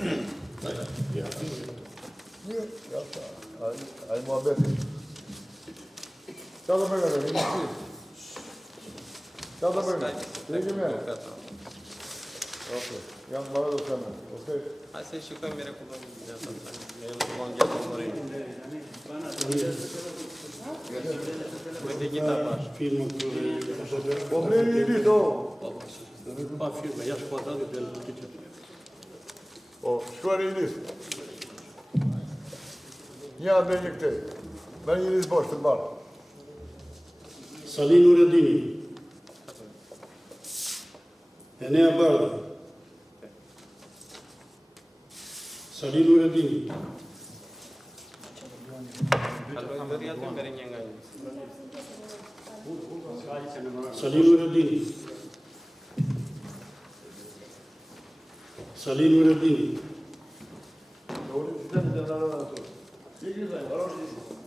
Ai muhabeti. Çfarë më kanë dhënë? Çfarë më kanë? Dëgjoj më. Okej. Jam marrë do të them. Okej. Hai să shikojmë mrekullorin e gjatë morin. Me të gjitha bash. Po mreni një ditë, o. Pa firme, jashtë po dalë del këtë. Po, shkuari një listë. Një abe një këtej. Me një listë bosh të mbarë. Salin Nureddini. Enea Bardhi. Salin Nureddini. Salin Nureddini. Salin Nureddini.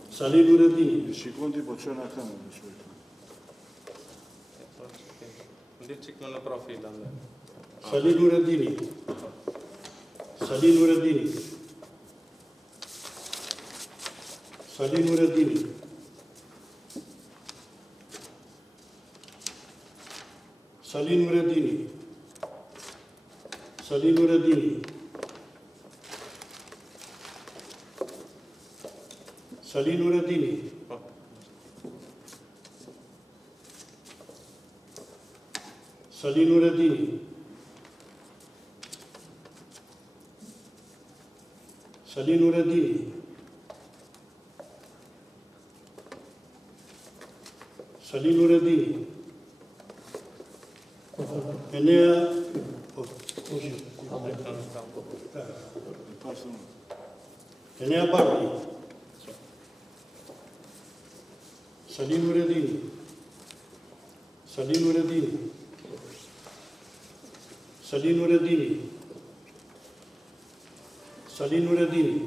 Salin Nureddini. Shikondi po çona këmbë më shkoj. Ndicik në profil andaj. Salin Nureddini. Salin Nureddini. Salin Nureddini. Salin Nureddini. Salin Nureddini. Salin Nureddini. Salin Nureddini. Salin Nureddini. Salin Nureddini. Enea Enea Bardhi. Salin Nureddini. Salin Nureddini. Salin Nureddini. Salin Nureddini.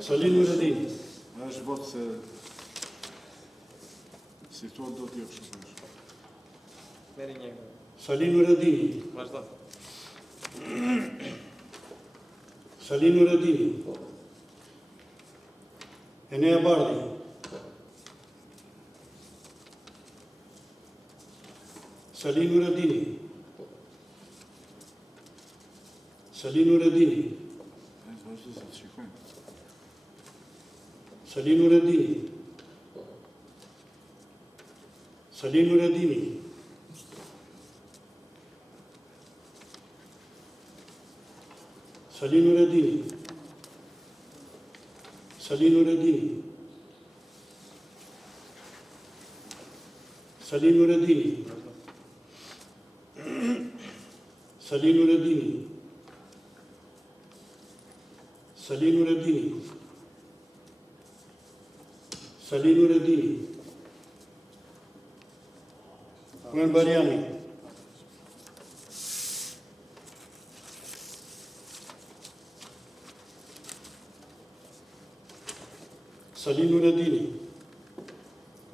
Salin Nureddini. Është votë se situatë do t'jë kështu. Merë një. Salin Nureddini. Vazhdo. Salin Nureddini. Enea Bardhi. Salin Nureddini. Salin Nureddini. Salin Nureddini. Salin Nureddini. Salin Nureddini. Salin Nureddini. Salin Nureddini. Salin Nureddini. Salin Nureddini. Salin Nureddini. Kumen Bariani. Salin Nureddini.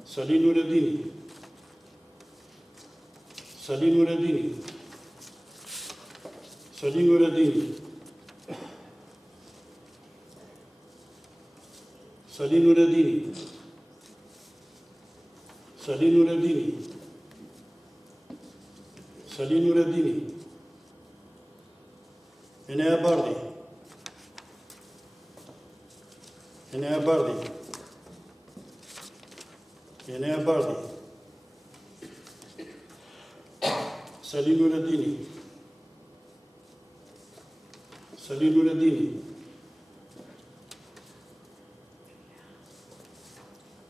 Salin Nureddini. Salin Nureddini. Salin Nureddini. Salin Nureddini. Salih Nureddini. Salih Nureddini. Enea Bardi. Enea Bardi. Enea Bardi. Salih Nureddini. Salih Nureddini.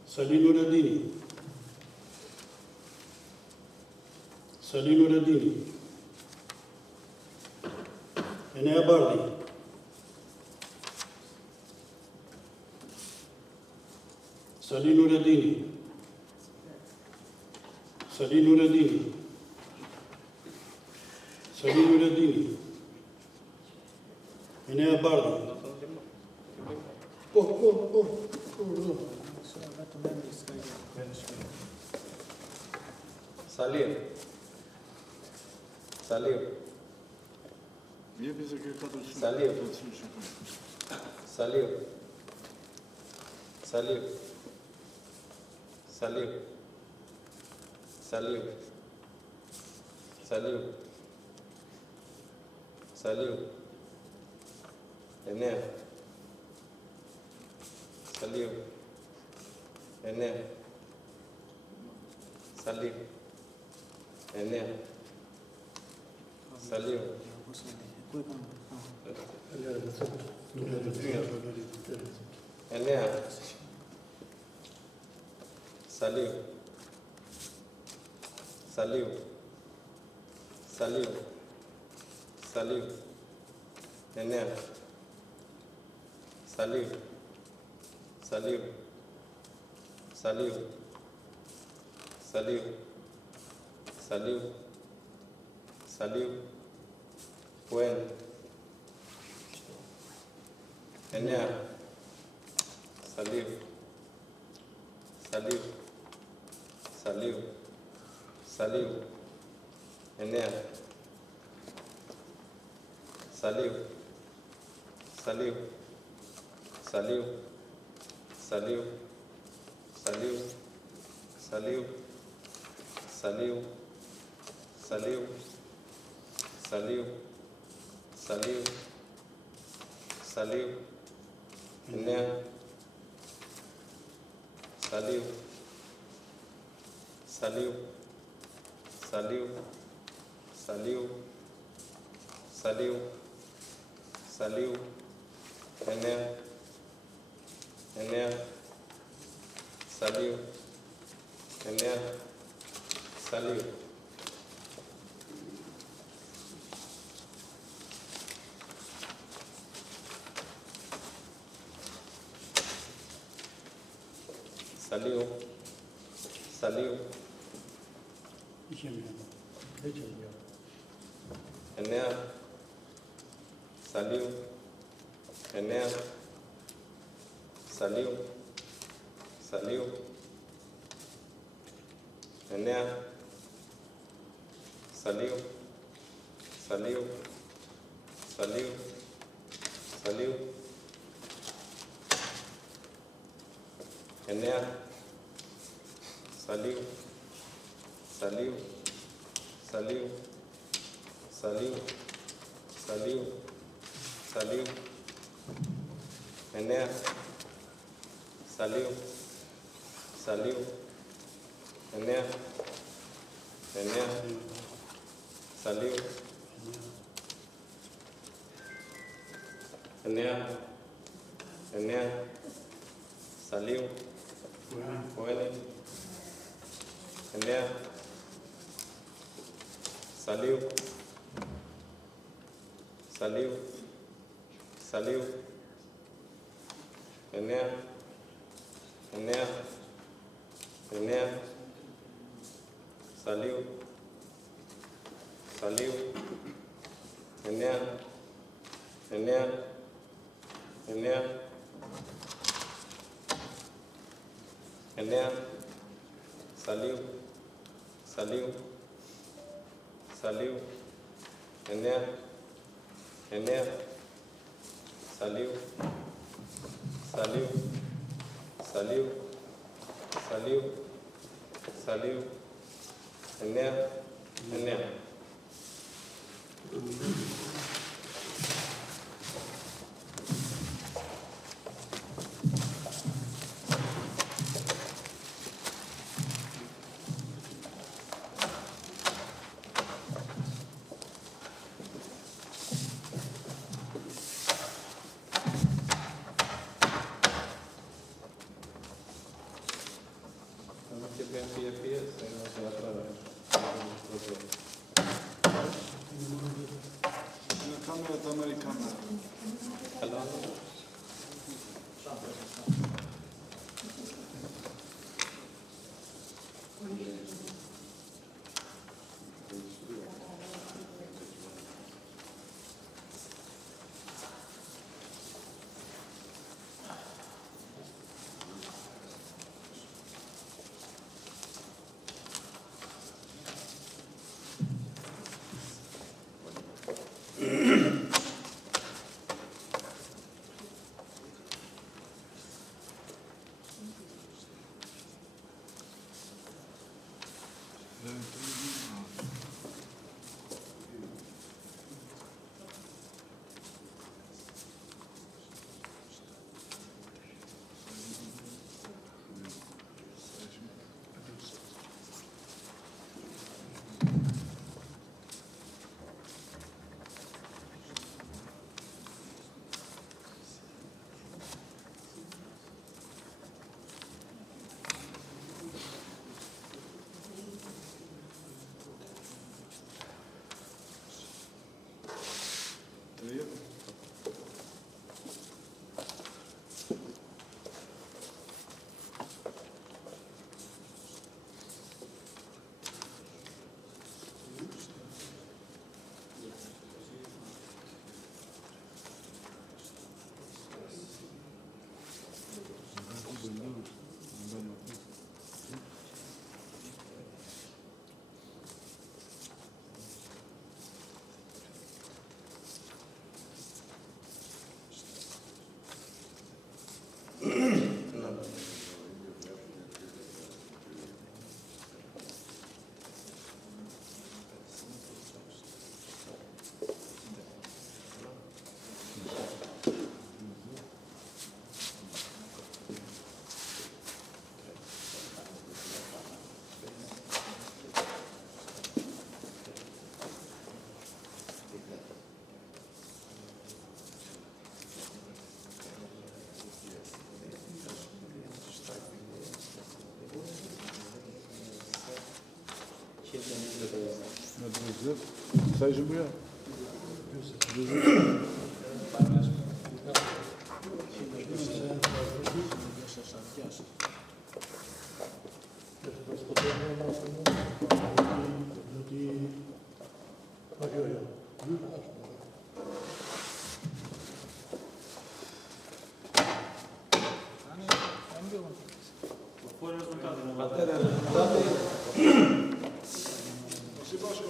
Salih Nureddini. Salih Nureddini. Enea Bardi. Salih Nureddini. Salih Nureddini. Salih Nureddini. Enea Bardi. Salim. Salim. Salim. Salim. Salim. Salim. Salim. Salim. Salim. Enea. Salim. Enea. Salim. Enea. Salim. Enea. Salim. Salim. Salim. Salim. Enea. Salim. Salim. Salim. Salim. Salim. Salim. When. Enea. Salim. Salim. Salim. Salim. Enea. Salim. Salim. Salim. Salim. Salim. Salim. Salim. Salim. Salim. Salim. Salim. Enea. Salim. Salim. Salim. Salim. Salim. Salim. Enea. Enea. Salim. Enea. Salim. Salim. Salim. Enea. Salim. Enea. Salim. Salim. Enea. Salim. Salim. Salim. Salim. Enea. Salim. Salim. Salim. Salim. Salim. Salim. Enea. Salim. Salim. Enea. Enea. Salim. Enea. Enea. Salim. Fuele. Enea. Salim. Salim. Salim. Enea. Enea. Enea. Salim. Salim. Enea. Enea. Enea. Enea. Salim. Salim. Salim. Enea. Enea. Salim. Salim. Salim. Salim. Saliu, Enea, Enea. Sa ishë buja?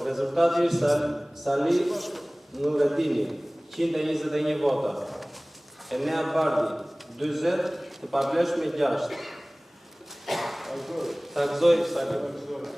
Rezultati është Sali Nuretini, 121 vota. Enea Bardi, 40, të pavlefshme 6. Takzoj Sali.